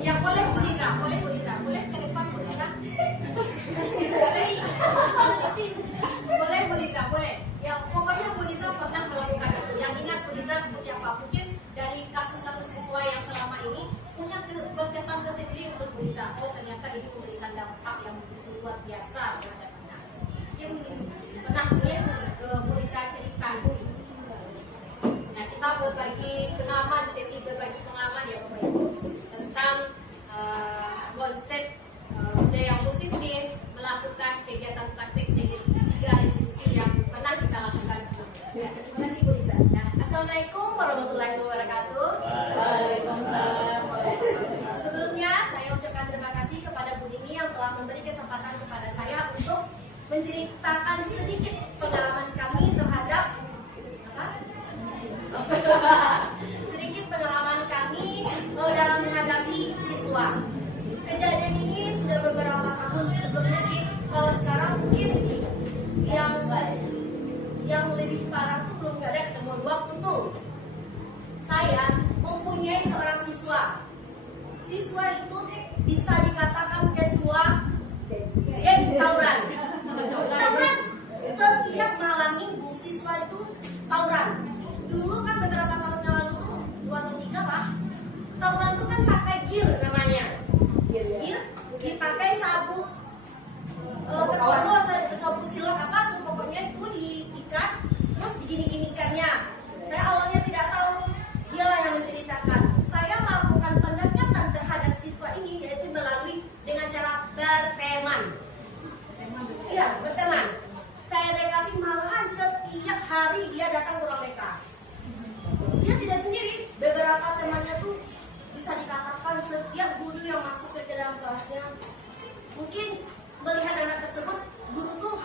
ya boleh Bu Liza, boleh ke depan Bu Liza. boleh Bu Liza, boleh. Ya pokoknya Bu Liza pernah melakukan itu. Yang ingat Bu Liza seperti apa? Mungkin dari kasus-kasus siswa yang selama ini punya berkesan tersendiri untuk Bu Liza. Oh ternyata ini memberikan dampak yang begitu luar biasa terhadap anak. Mungkin pernah ke Bu Liza cerita. Nah kita berbagi pengalaman, sesi berbagi pengalaman ya Bapak Ibu tentang konsep budaya positif, melakukan kegiatan praktik tiga diskusi yang pernah kita lakukan sebelumnya. Ya, terima kasih Bu Liza. Nah, Assalamualaikum warahmatullahi wabarakatuh. Waalaikumsalam. Sebelumnya saya ucapkan terima kasih kepada Bu Dini yang telah memberi kesempatan kepada saya untuk menceritakan sedikit pengalaman kami terhadap sedikit pengalaman kami dalam menghadapi siswa. Kejadian ini sudah beberapa tahun sebelumnya sih. Kalau sekarang mungkin yang lebih parah tuh belum ada ketemu. Waktu tuh saya mempunyai seorang siswa. Siswa itu bisa dikatakan ketua tawuran. Tawuran setiap malam minggu siswa itu tawuran. Dulu kan beberapa tahun yang lalu tuh 2 atau 3 lah. Tawuran itu kan pakai gear namanya. Gear dipakai sabuk taekwondo, sabuk silat apa tuh pokoknya itu diikat terus digini-ginikannya. Saya awalnya tidak tahu, dialah yang menceritakan. Saya melakukan pendekatan terhadap siswa ini yaitu melalui dengan cara berteman. Iya, berteman. Saya dekati malahan setiap hari dia datang ke ruang BK. Dia tidak sendiri, beberapa temannya tuh bisa dikatakan setiap guru yang masuk ke dalam kelasnya mungkin melihat anak tersebut, guru tuh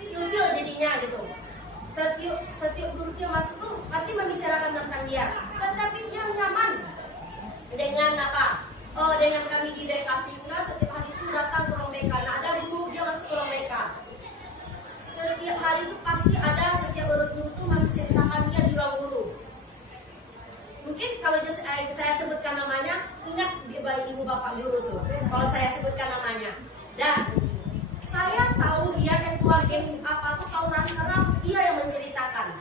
ilfil jadinya gitu. Setiap guru yang masuk tuh pasti membicarakan tentang dia, tetapi dia nyaman dengan apa? Oh, dengan kami di BK sehingga setiap hari itu datang ke ruang BK. Nah, ada guru dia masuk ke ruang BK. Setiap hari itu pasti ada setiap guru tuh menceritakan dia di ruang guru. Mungkin kalau saya sebutkan namanya, ingat dia bayi ibu bapak guru tuh. Kalau saya sebutkan namanya, dan saya tahu dia ketua geng apa tuh tawuran karena dia yang menceritakan.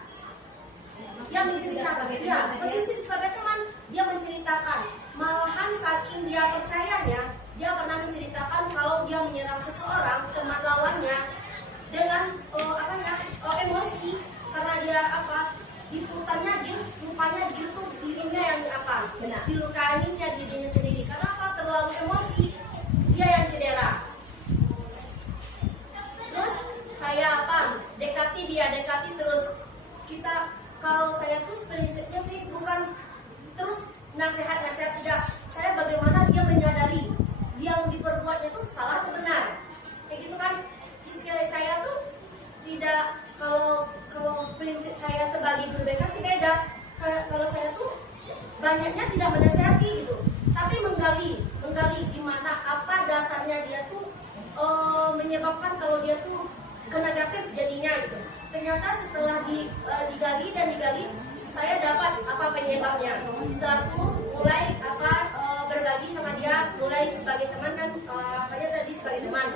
Dia menceritakan, dia posisi sebagai teman, dia menceritakan. Malahan saking dia percayanya, dia pernah menceritakan kalau dia menyerang seseorang teman lawannya dengan emosi karena dia diputarnya dia lupanya dia tuh dirinya yang dilukainya dirinya sendiri karena terlalu emosi dia yang cedera. Terus saya dekati terus. Kita kalau saya tuh prinsipnya sih bukan terus nasihat tidak. Saya bagaimana dia menyadari yang diperbuatnya itu salah atau benar. Kayak gitu kan. Saya tuh tidak kalau prinsip saya sebagai guru BK sih beda. Kalau saya tuh banyaknya tidak menasihati gitu, tapi menggali gimana apa dasarnya dia tuh menyebabkan kalau dia tuh ke negatif jadinya gitu. Ternyata setelah digali, saya dapat apa penyebabnya. Setelah itu mulai berbagi sama dia, mulai sebagai teman kan tadi sebagai teman.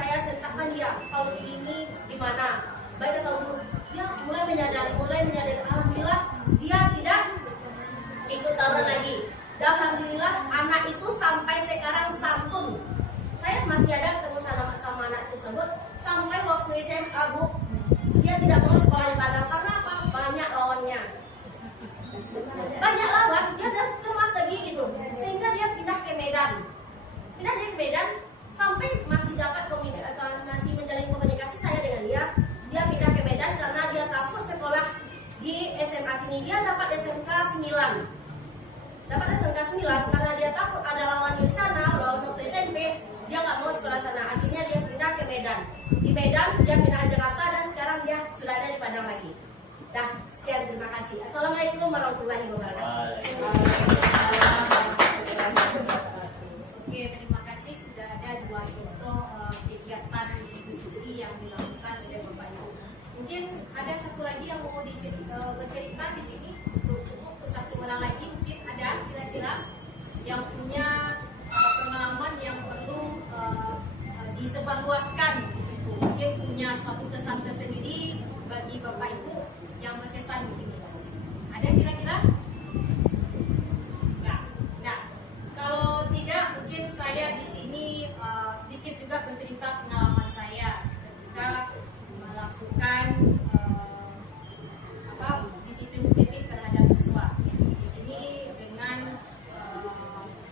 Saya sentakkan dia kalau ini gimana baik atau buruk. Dia mulai menyadari alhamdulillah dia tidak ikut tawuran lagi. Dan alhamdulillah anak itu sampai sekarang santun. Saya masih ada ketemu sama anak tersebut sampai waktu SMA Bu, dia tidak mau sekolah di Padang karena apa? Banyak lawannya. Banyak lawan, dia dan cemas lagi gitu. Sehingga dia pindah ke Medan sampai masih dapat komunikasi kelas 9 karena dia takut ada lawan di sana, lawan waktu SMP, dia nggak mau sekolah sana. Akhirnya dia pindah ke Medan. Di Medan dia pindah ke Jakarta dan sekarang dia sudah ada di Padang lagi. Dah, sekian, terima kasih. Assalamualaikum warahmatullahi wabarakatuh. Oke, terima kasih. Sudah ada 2 contoh kegiatan diskusi yang dilakukan oleh Bapak Ibu. Mungkin ada satu lagi yang mau bercerita di sini, cukup satu orang lagi mungkin ada kira-kira yang punya pengalaman yang perlu disebarluaskan di situ. Mungkin punya suatu kesan tersendiri bagi Bapak Ibu yang berkesan di sini. Ada kira-kira? Nah, kalau tidak mungkin saya di sini sedikit juga bercerita pengalaman saya ketika melakukan disiplin terhadap siswa. Di sini dengan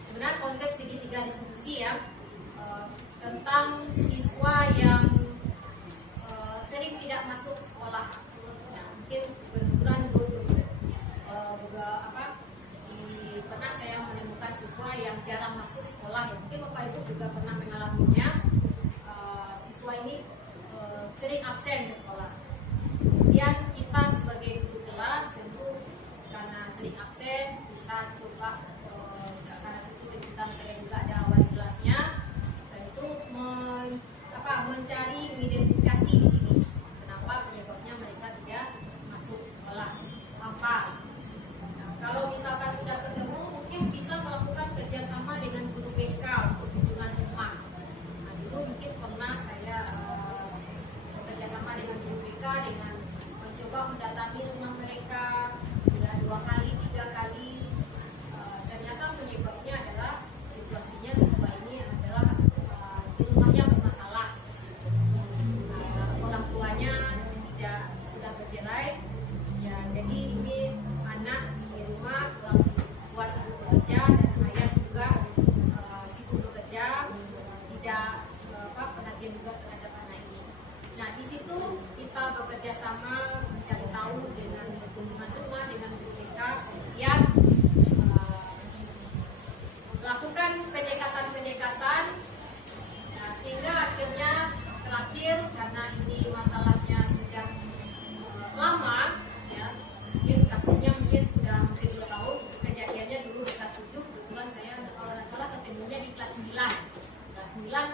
sebenarnya konsep segitiga diskusi ya tentang siswa yang sering tidak masuk sekolah. Nah, mungkin kebetulan pernah saya menemukan siswa yang jarang masuk sekolah. Ya, mungkin Bapak Ibu juga pernah mengalaminya. Siswa ini sering absen di sekolah. Kemudian kita sebagai guru kelas tentu karena sering absen kita coba karena situ kita sering juga ada awal kelasnya, tentu mencari mengidentifikasi di sini kenapa penyebabnya mereka tidak masuk sekolah apa. Nah, kalau misalkan sudah ketemu mungkin bisa melakukan kerjasama dengan guru BK untuk kunjungan rumah. Nah, dulu mungkin pernah saya bekerjasama dengan guru BK dengan mencoba mendatangi rumah mereka sudah 2 kali 3 kali. Ternyata penyebabnya adalah situasinya siswa ini adalah di rumahnya bermasalah. Orang tuanya sudah bercerai. Ya, jadi ini anak di rumah puas sibuk bekerja dan ayah juga sibuk bekerja, tidak perhatian juga terhadap anak ini. Nah, di situ kita bekerja sama mencari tahu dengan kunjungan rumah dengan guru BK, kemudian melakukan pendekatan-pendekatan, nah, sehingga akhirnya terakhir karena ini masalahnya sudah lama, ya, mungkin kasusnya sudah hampir 2 tahun. Kejadiannya dulu di kelas 7, kebetulan saya kalau tidak salah ketemunya di kelas 9. Kelas 9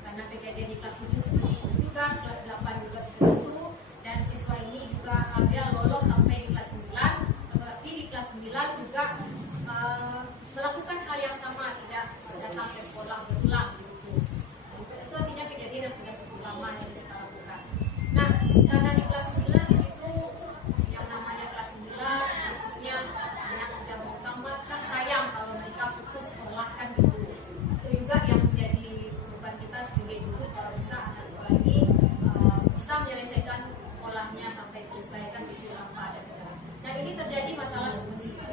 karena kejadian di kelas 7 seperti itu juga, kelas 8 juga seperti itu, dan siswa ini juga ada lolos sampai di kelas 9, tetapi di kelas 9 juga melakukan hal yang sama, tidak datang ke sekolah berulang. Itu artinya kejadian yang sudah cukup lama yang kita lakukan. Nah, karena di kelas 9 di situ yang namanya kelas 9 maksudnya anak sudah mau tamat, kan sayang kalau mereka putus sekolah kan gitu. Itu juga yang menjadi beban kita sebagai guru, kalau bisa anak sekolah ini bisa menyelesaikan sekolahnya sampai selesai kan gitu tanpa ada kendala. Nah, ini terjadi masalah seperti itu.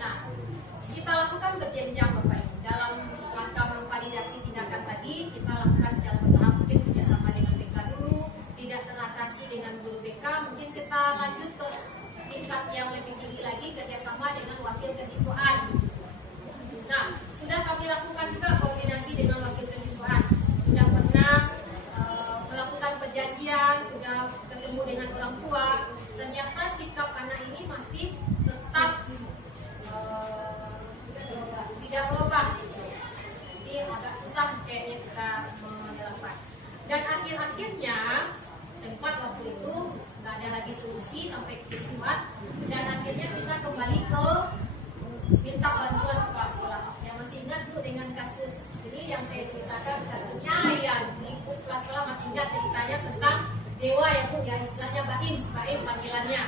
Nah, kita lakukan berjenjang Bapak Ibu. Dalam rangka memvalidasi tindakan tadi, kita lakukan secara bertahap, mungkin kerjasama dengan BK dulu, tidak terlatasi dengan guru BK, mungkin kita lanjut ke tingkat yang lebih tinggi lagi, kerjasama dengan wakil kesiswaan. Nah, sudah kami lakukan juga koordinasi dengan wakil kesiswaan. Sudah pernah melakukan perjanjian, sudah ketemu dengan orang tua. Ternyata sikap anak ini masih tetap tidak berubah. Jadi agak susah kayaknya kita menerapkan. Dan akhir-akhirnya sempat waktu itu nggak ada lagi solusi sampai ke siswa, dan akhirnya kita kembali ke minta bantuan kepala sekolah. Yang masih ingat dulu dengan kasus ini yang saya ceritakan, kasusnya yang di kepala sekolah masih ingat ceritanya tentang dewa yang ya istilahnya Baim panggilannya.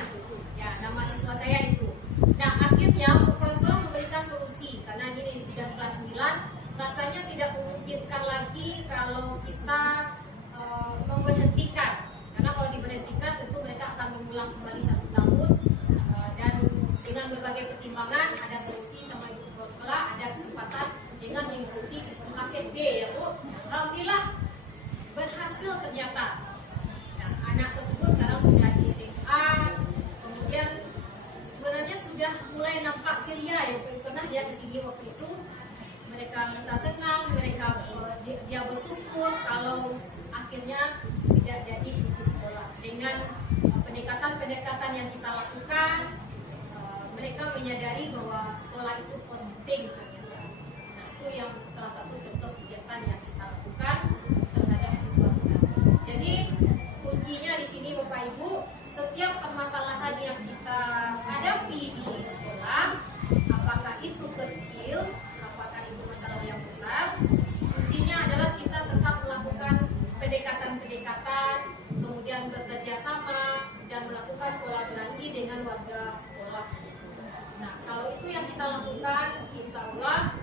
Ya, nama siswa saya itu. Nah, akhirnya kepala sekolah memberikan solusi karena ini di bidang kelas 9 rasanya tidak memungkinkan lagi kalau kita memberhentikan, karena kalau diberhentikan tentu mereka akan mengulang kembali 1 tahun, dan dengan berbagai pertimbangan ada solusi sama ibu kepala sekolah, ada kesempatan dengan mengikuti paket B, yaitu alhamdulillah berhasil ternyata. Nah, anak tersebut sekarang sudah di SMA, kemudian sebenarnya sudah sudah mulai nampak ceria ya. Pernah dia ke sini waktu itu, mereka merasa senang, mereka dia bersyukur kalau akhirnya tidak jadi putus sekolah. Dengan pendekatan-pendekatan yang kita lakukan, mereka menyadari bahwa sekolah itu penting ternyata. Nah, itu yang salah satu contoh kegiatan yang kita lakukan terhadap siswa kita. Jadi kuncinya di sini Bapak Ibu, setiap permasalahan yang kita hadapi di sekolah, apakah itu kecil, apakah itu masalah yang besar, kuncinya adalah kita tetap melakukan pendekatan-pendekatan, kemudian bekerja sama dan melakukan kolaborasi dengan warga sekolah. Nah, kalau itu yang kita lakukan, insya Allah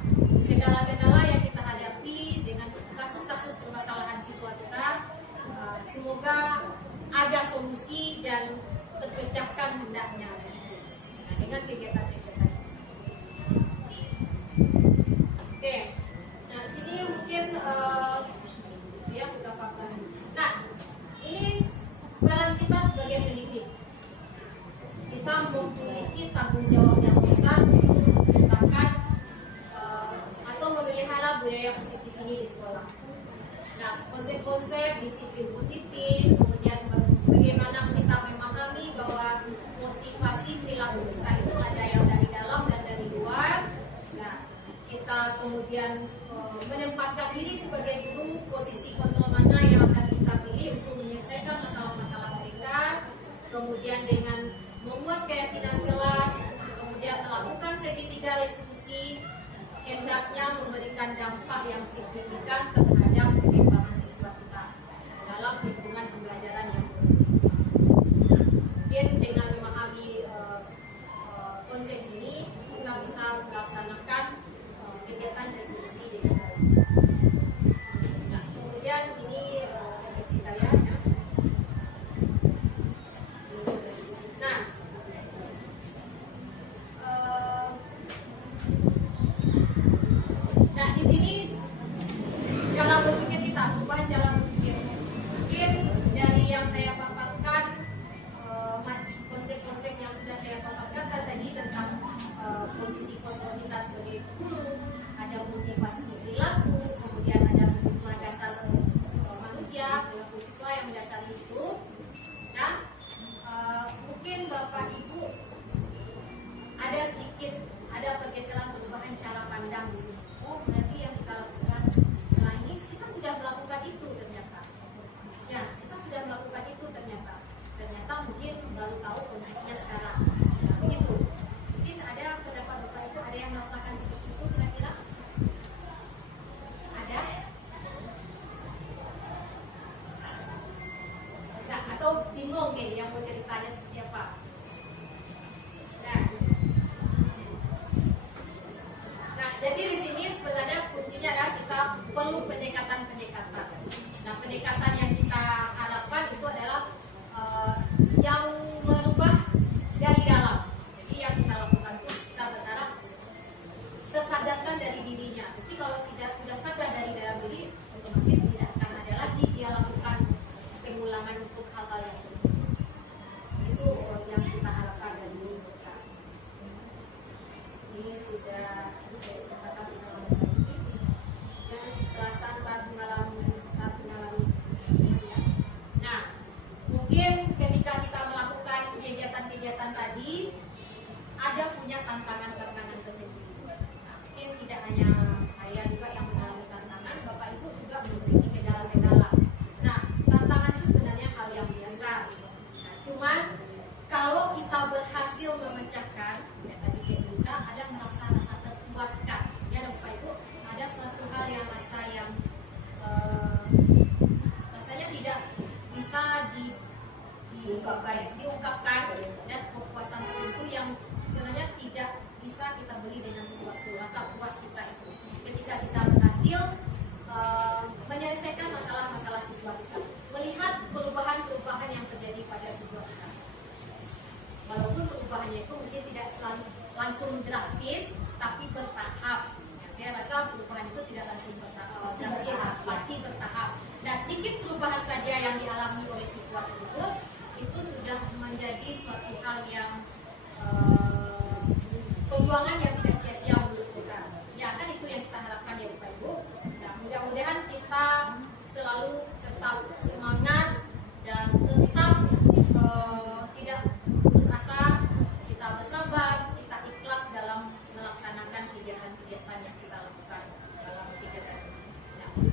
kendala-kendala yang kita hadapi dengan kasus-kasus permasalahan siswa kita, semoga ada solusi dan terpecahkan hendaknya. Nah, dengan kegiatan-kegiatan. Oke, nah sini mungkin ya kita pakai. Nah, ini peran kita sebagai pendidik. Kita memiliki tanggung jawab yang besar untuk menciptakan atau memelihara budaya positif ini di sekolah. Nah, konsep-konsep disiplin positif, kemudian bagaimana kita memahami bahwa motivasi perilaku kita itu ada yang dari dalam dan dari luar. Nah, kita kemudian menempatkan diri sebagai guru, posisi kontrol mana yang akan kita pilih untuk menyelesaikan masalah-masalah mereka, kemudian dengan membuat keyakinan kelas, kemudian melakukan segitiga restitusi, hendaknya memberikan dampak yang signifikan terhadap perkembangan siswa kita dalam lingkungan pembelajaran yang bersih. Mungkin dengan memahami konsep ini, kita bisa melaksanakan kegiatan restitusi dengan baik. Nah, kemudian ini refleksi saya. Ya. Nah, di sini cara berpikir kita, perubahan cara berpikir. Mungkin dari yang saya paparkan, konsep-konsep yang sudah saya paparkan tadi tentang posisi kontrol kita sebagai guru, ada motivasi perilaku, kemudian ada kebutuhan dasar manusia, perilaku siswa yang mendasari itu. Nah, mungkin Bapak Ibu ada sedikit pergeseran perubahan cara pandang di sini. Oh, berarti yang kita lakukan setelah ini kita sudah melakukan itu ternyata. Ya, kita sudah melakukan itu ternyata. Ternyata mungkin baru tahu konsepnya sekarang. Ya, begitu. Mungkin ada pendapat Bapak Ibu, ada yang merasakan seperti itu kira-kira? Ada? Nah, atau bingung nih yang mau ceritanya seperti apa? Jadi di sini sebenarnya kuncinya adalah kita perlu pendekatan-pendekatan. Nah, pendekatan yang kita harapkan itu adalah yang merubah dari dalam. Jadi yang kita lakukan itu kita berharap tersadarkan dari dirinya. Jadi kalau sudah sadar dari dalam diri, otomatis tidak akan ada lagi dia lakukan pengulangan untuk hal-hal yang seperti itu. Itu yang kita harapkan dari mereka. Ini sudah saya katakan dan perasaan saat mengalami. Nah, mungkin ketika kita melakukan kegiatan-kegiatan tadi, ada punya tantangan-tantangan tersendiri. Mungkin tidak hanya saya juga yang mengalami tantangan, Bapak Ibu juga memiliki kendala-kendala. Nah, tantangan itu sebenarnya hal yang biasa. Nah, cuman kalau kita berhasil memecahkan, ya tadi kayak bisa ada rasa terpuaskan. Ya, Bapak Ibu, ada suatu hal yang rasanya tidak bisa diungkapkan, dan kepuasan itu yang sebenarnya tidak bisa kita beli dengan sesuatu. Rasa puas kita itu ketika kita berhasil menyelesaikan masalah-masalah siswa kita, melihat perubahan-perubahan yang terjadi pada siswa kita. Walaupun perubahannya itu mungkin tidak langsung drastis, tapi bertahap. Ya, saya rasa perubahan itu tidak langsung drastis, pasti bertahap. Nah, sedikit perubahan saja yang dialami oleh siswa tersebut itu sudah menjadi suatu hal yang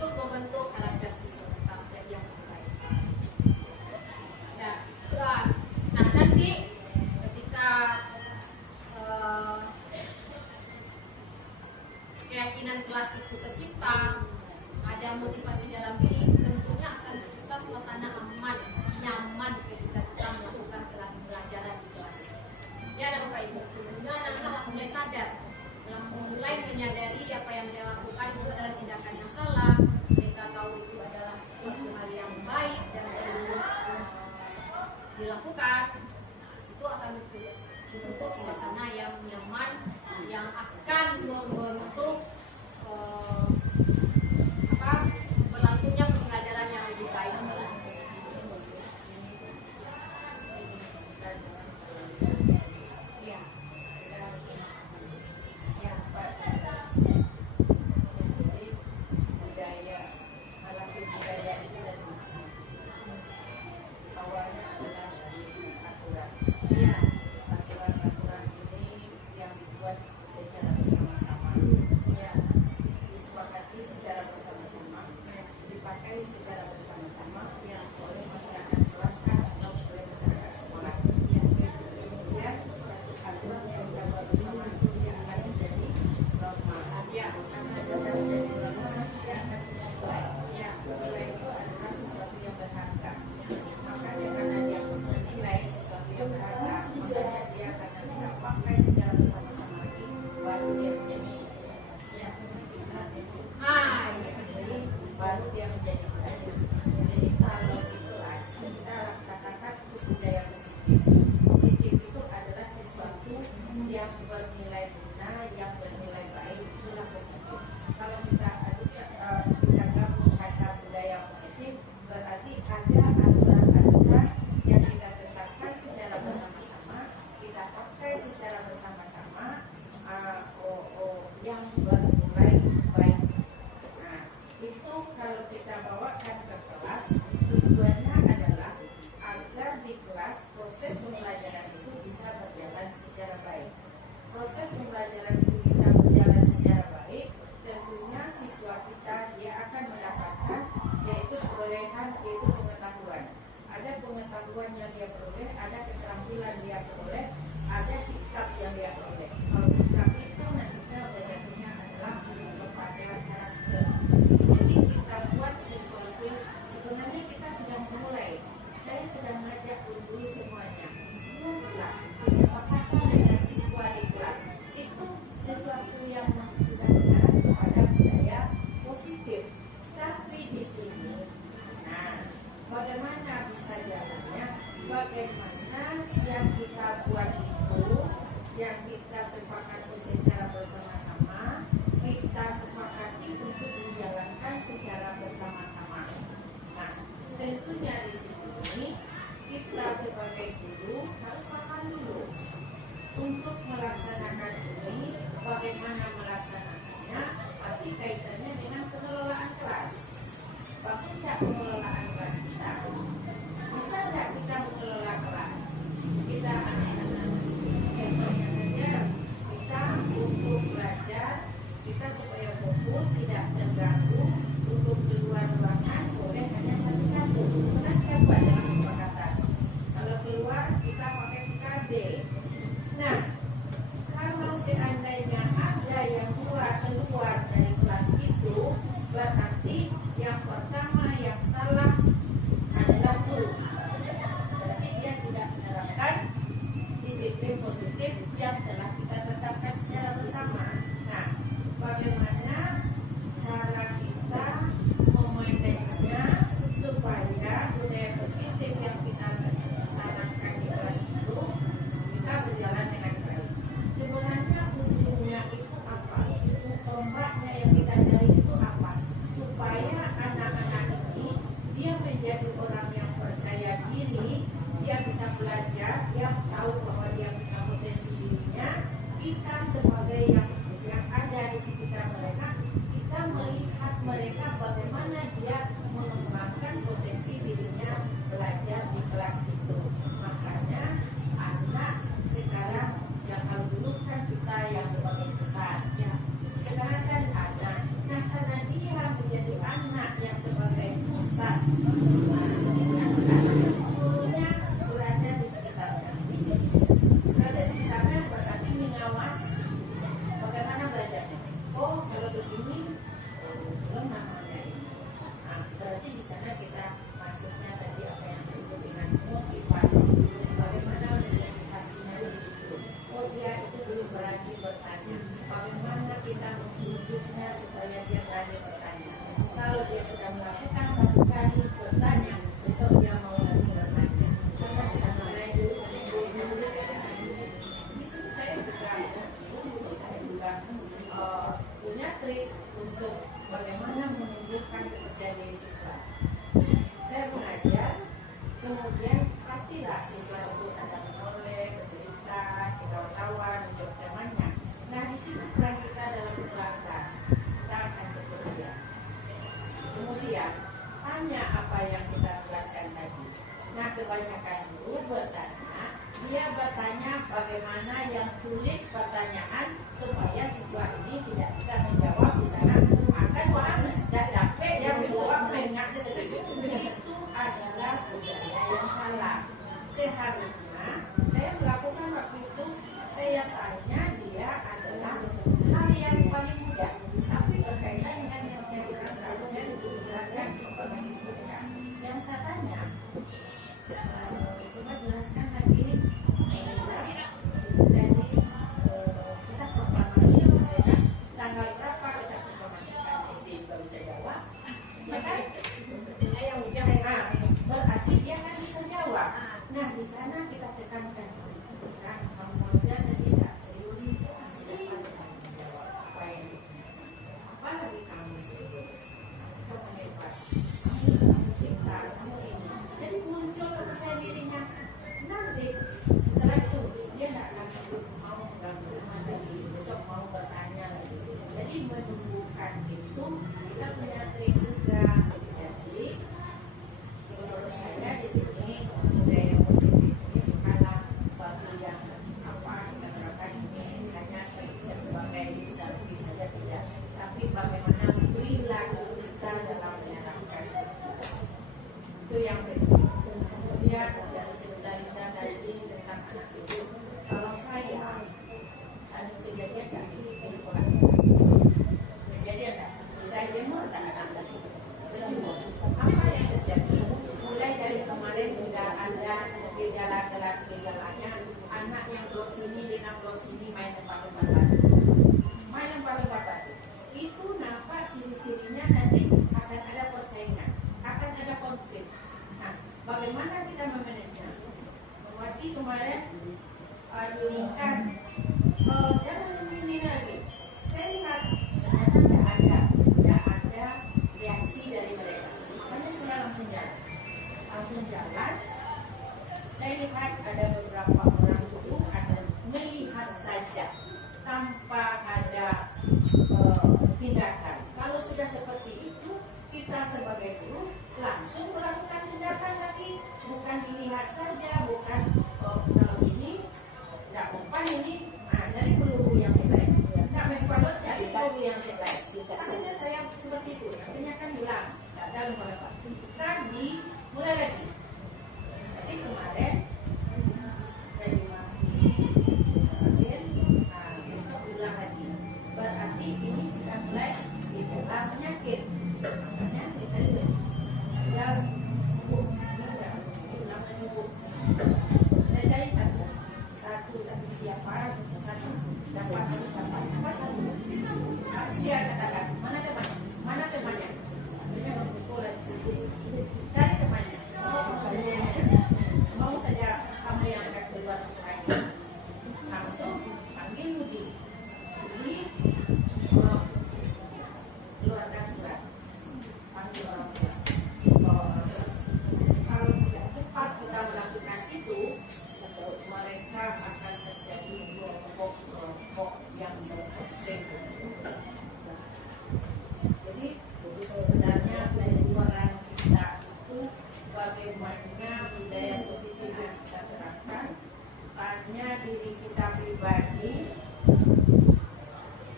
untuk membentuk karakter siswa kita menjadi yang lebih baik. Nah nanti ketika keyakinan kelas itu tercipta, ada motivasi dalam diri, tentunya akan tercipta suasana aman, nyaman ketika kita melakukan pelajaran di kelas. Ya, ada Bapak Ibu, tentunya anak-anak mulai sadar, mulai menyadari apa yang dia lakukan itu adalah tindakan yang salah. Mereka tahu itu adalah suatu hal yang baik dan perlu dilakukan. Itu akan membentuk suasana yang nyaman, yang akan membentuk berlangsungnya pembelajaran yang lebih baik. Sekarang kan anak, nah karena dia menjadi anak jadi siswa. Saya mengajar, kemudian pastilah siswa itu ada menoleh, bercerita, ketawa-tawa, menjawab temannya. Nah, di sini peran kita dalam kelas, kita akan bekerja. Kemudian, tanya apa yang kita jelaskan tadi. Nah, kebanyakan guru bertanya, dia bertanya bagaimana yang sulit pertanyaan supaya siswa ini tidak bisa menjawab di sana. Akan orang tidak dapat yang menjawab mengingat itu adalah budaya yang salah. Seharusnya saya melakukan waktu itu, saya tanya dia adalah hal yang paling mudah, tapi berkaitan dengan yang saya jelaskan informasi mereka. Yang saya tanya, coba jelaskan lagi. Jadi kita proklamasi tanggal berapa kita proklamasikan SD juga bisa jawab, ya kan? Yang udah berarti dia kan bisa jawab. Nah, di sana kita tekankan, kan kamu aja tidak serius itu masih dapat menjawab apa yang apa lagi kamu serius, kamu hebat, kamu pintar, kamu ini. Jadi muncul kepercayaan dirinya. Nanti setelah itu dia tidak akan mau mengganggu lagi, besok mau bertanya lagi. Jadi menumbuhkan itu kita punya trik juga. Jadi menurut saya di sini budaya positif ini bukanlah sesuatu yang apa kita terapkan ini hanya sebagai bisa saja tidak, tapi bagaimana perilaku kita dalam menerapkan itu yang penting. Kemudian dari cerita Risa tadi tentang anak itu, kalau saya ada kejadian di sekolah, kejadian tak, saya jemur tak anak tadi. Apa yang terjadi? Mulai dari kemarin sudah ada gejala-gejalanya, anak yang blok sini dengan blok sini main lempar-lempar batu. Main lempar-lempar batu. Itu nampak ciri-cirinya nanti akan ada persaingan, akan ada konflik. Nah, bagaimana kita memanagenya? Waktu kemarin diumumkan jangan ini lagi. Saya lihat ternyata tidak ada reaksi dari mereka. Makanya saya langsung jalan. Saya lihat ada beberapa orang guru ada melihat saja tanpa ada tindakan. Kalau sudah seperti itu, kita sebagai guru langsung melakukan tindakan lagi, bukan dilihat saja, bukan kalau ini tidak umpan ini, jadi peluru yang sebaik, tidak memperoleh jadi peluru yang sebaik. Akhirnya saya seperti itu, akhirnya kan hilang, tidak ada lembaga. Tadi mulai lagi. Jadi kemarin dari besok ulang lagi. Berarti ini sudah mulai dibuka penyakit. Makanya kita lihat. Ya, saya cari satu siapa, satu dapat apa satu. Pasti dia katakan mana temannya. Dia berkumpul di sini. Cari temannya. Mau saja kamu yang akan keluar lagi. Langsung panggil Budi. Keluarkan surat. Panggil orang tua. Kalau tidak cepat kita melakukan itu, mereka akan terjadi kelompok yang berkonflik. Jadi sebenarnya dari peran kita itu bagaimana budaya positif yang kita terapkan. Tanya diri kita pribadi,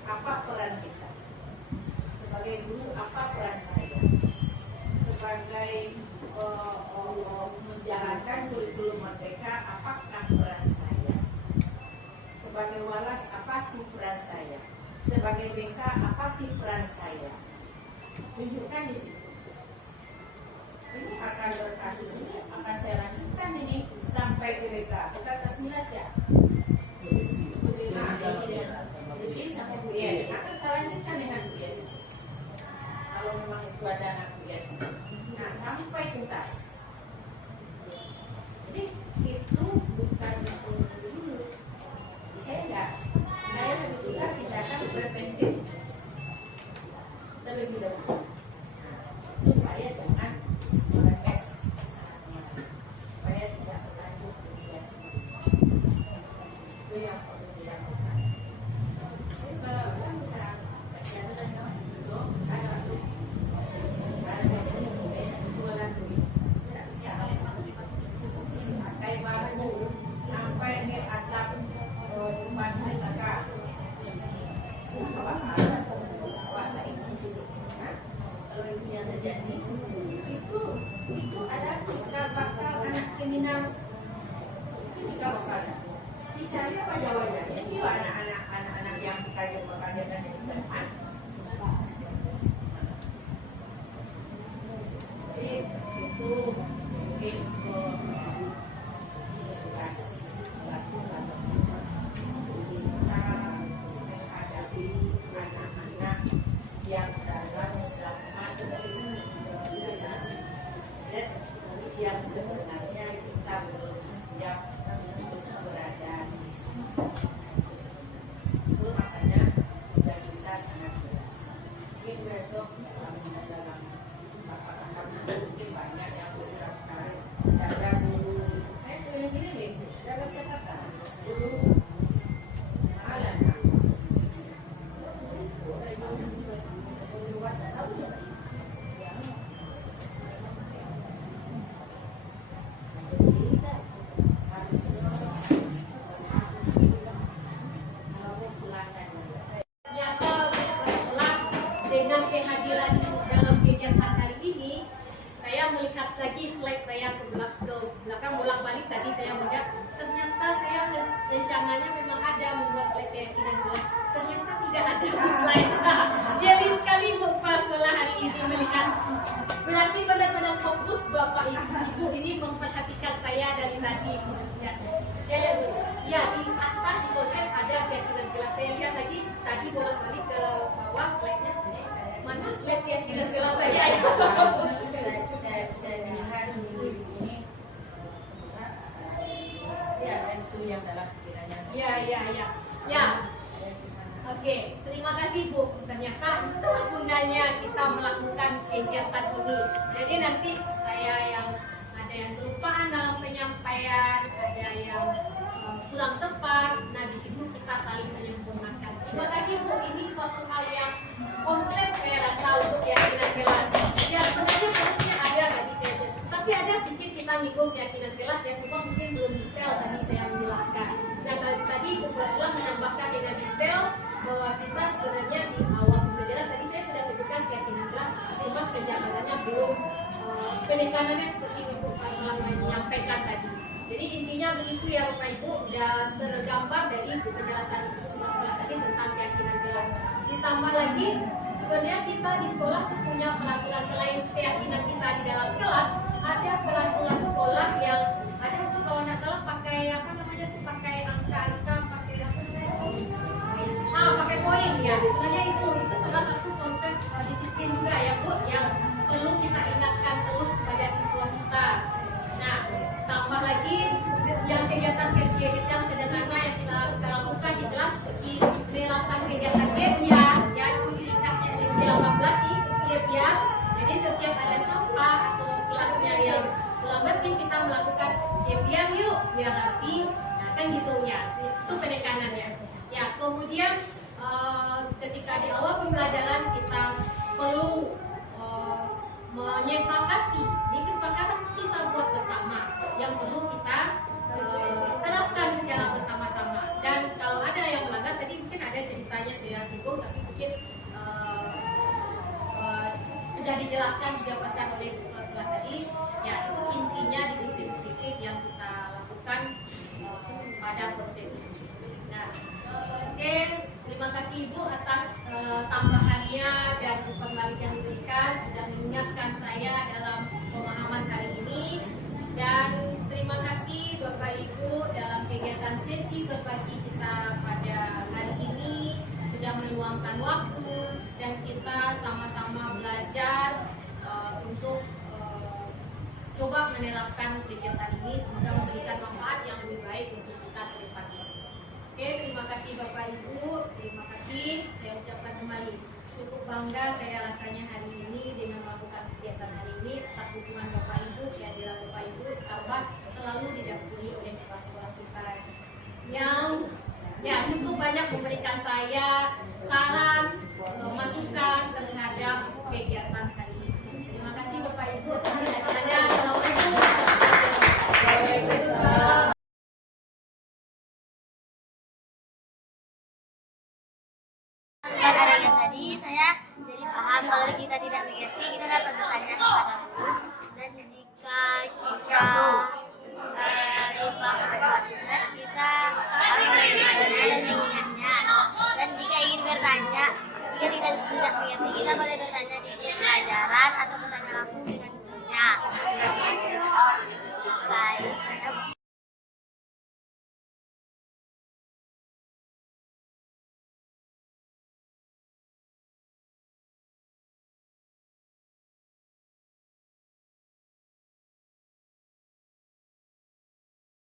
apa peran kita sebagai guru, apa peran saya sebagai menjalankan kurikulum merdeka, apakah peran saya sebagai walas, apa sih peran saya sebagai BK, apa sih peran saya. Tunjukkan di situ. Ini akan berkasus ini akan saya lanjutkan ini sampai ke BK. Kita kelas 9 ya. Di sini sampai kuliah. Akan saya lanjutkan dengan kuliah. Kalau memang itu ada anak kuliah. Nah, sampai tuntas. Jadi itu bukan itu dulu. Saya enggak. Saya lebih suka tindakan preventif terlebih dahulu. itu supaya jangan merembes supaya tidak berlanjut kemudian. Itu yang perlu dilakukan. Jadi kalau kita bisa bagian dengan itu kayak itu ada yang boleh jualan duit tidak bisa pakai bambu sampai ke atap rumah mereka. Kalau itu yang terjadi itu ada cikal bakal anak kriminal itu cikal bakal dicari apa jawabannya itu anak-anak yang sekali bekerja dan itu depan jadi itu mungkin tugas pelaku atau kita menghadapi anak-anak yang dalam yang sebenarnya kita belum siap untuk berada di sini. Itu makanya tugas kita sangat berat. Mungkin besok dalam rapat mungkin banyak yang bergerakkan. Ada guru, saya keliling-keliling dalam catatan guru malam. Dengan kehadiran dalam kegiatan hari ini, saya melihat lagi slide saya ke belakang bolak-balik tadi saya melihat ternyata saya rencananya memang ada membuat slide keyakinan jelas, ternyata tidak ada slide. Jadi sekali Bu pas setelah hari ini melihat, berarti benar-benar fokus Bapak Ibu ini memperhatikan saya dari tadi. Ya, saya lihat dulu. Ya, di atas di konsep ada keyakinan jelas. Saya lihat lagi tadi bolak-balik ke bawah slide-nya. Mana slide keyakinan jelas saya? Saya lihat ini ada itu yang dalam pikirannya. Ya. Oke, terima kasih Bu. Ternyata itu gunanya kita melakukan kegiatan ini. Jadi nanti saya yang ada yang kelupaan dalam penyampaian, ada yang kurang tepat. Nah, di situ kita saling menyempurnakan. Terima kasih Bu. Ini suatu hal yang konsep saya rasa untuk keyakinan jelas. Ya, sebenarnya harusnya ada tadi saya, tapi ada sedikit kita nyinggung keyakinan jelas ya, cuma mungkin belum detail tadi saya menjelaskan. Dan tadi Bu Presiden menambahkan dengan detail bahwa kita sebenarnya di awal pembelajaran tadi saya sudah sebutkan keyakinan jelas, cuma penjabarannya belum penekanannya seperti Ibu Presiden menyampaikan tadi. Jadi intinya begitu ya Bapak Ibu, dan tergambar dari penjelasan Ibu masalah tadi tentang keyakinan jelas. Ditambah lagi, sebenarnya kita di sekolah tuh punya peraturan selain keyakinan kita di dalam kelas, ada peraturan sekolah yang ada tuh kalau nggak salah pakai apa namanya tuh pakai angka-angka, pakai apa namanya? Pakai poin ya. Sebenarnya itu salah satu konsep disiplin juga ya Bu, yang perlu kita ingatkan terus kepada siswa kita. Nah, tambah lagi yang kegiatan-kegiatan yang sederhana yang kita lakukan di kelas seperti melakukan kegiatan gap year, ya itu ciri khasnya SMP 18 di gap year. Jadi setiap ada sampah atau kelasnya yang kurang bersih kita melakukan gap year yuk biar rapi. Nah kan gitu ya, itu penekanannya. Ya kemudian ketika di awal pembelajaran kita perlu menyepakati, ini kesepakatan kita buat bersama yang perlu kita terapkan secara bersama-sama. Dan kalau ada yang melanggar tadi mungkin ada ceritanya saya singgung, tapi mungkin sudah dijelaskan dijabarkan oleh Bu Presiden tadi. Ya itu intinya disiplin-disiplin yang kita lakukan pada konsep ini. Nah, oke, terima kasih Ibu atas tambahannya dan pembalik yang diberikan sudah mengingatkan saya dalam pemahaman hari ini. Dan terima kasih Bapak Ibu dalam kegiatan sesi berbagi kita pada hari ini sudah meluangkan waktu dan kita sama-sama belajar untuk coba menerapkan kegiatan ini, semoga memberikan manfaat yang lebih baik untuk kita ke depan. Oke, terima kasih Bapak Ibu, terima kasih. Saya ucapkan kembali cukup bangga saya rasanya hari ini dengan melakukan kegiatan banyak memberikan saya saran, masukan terhadap kegiatan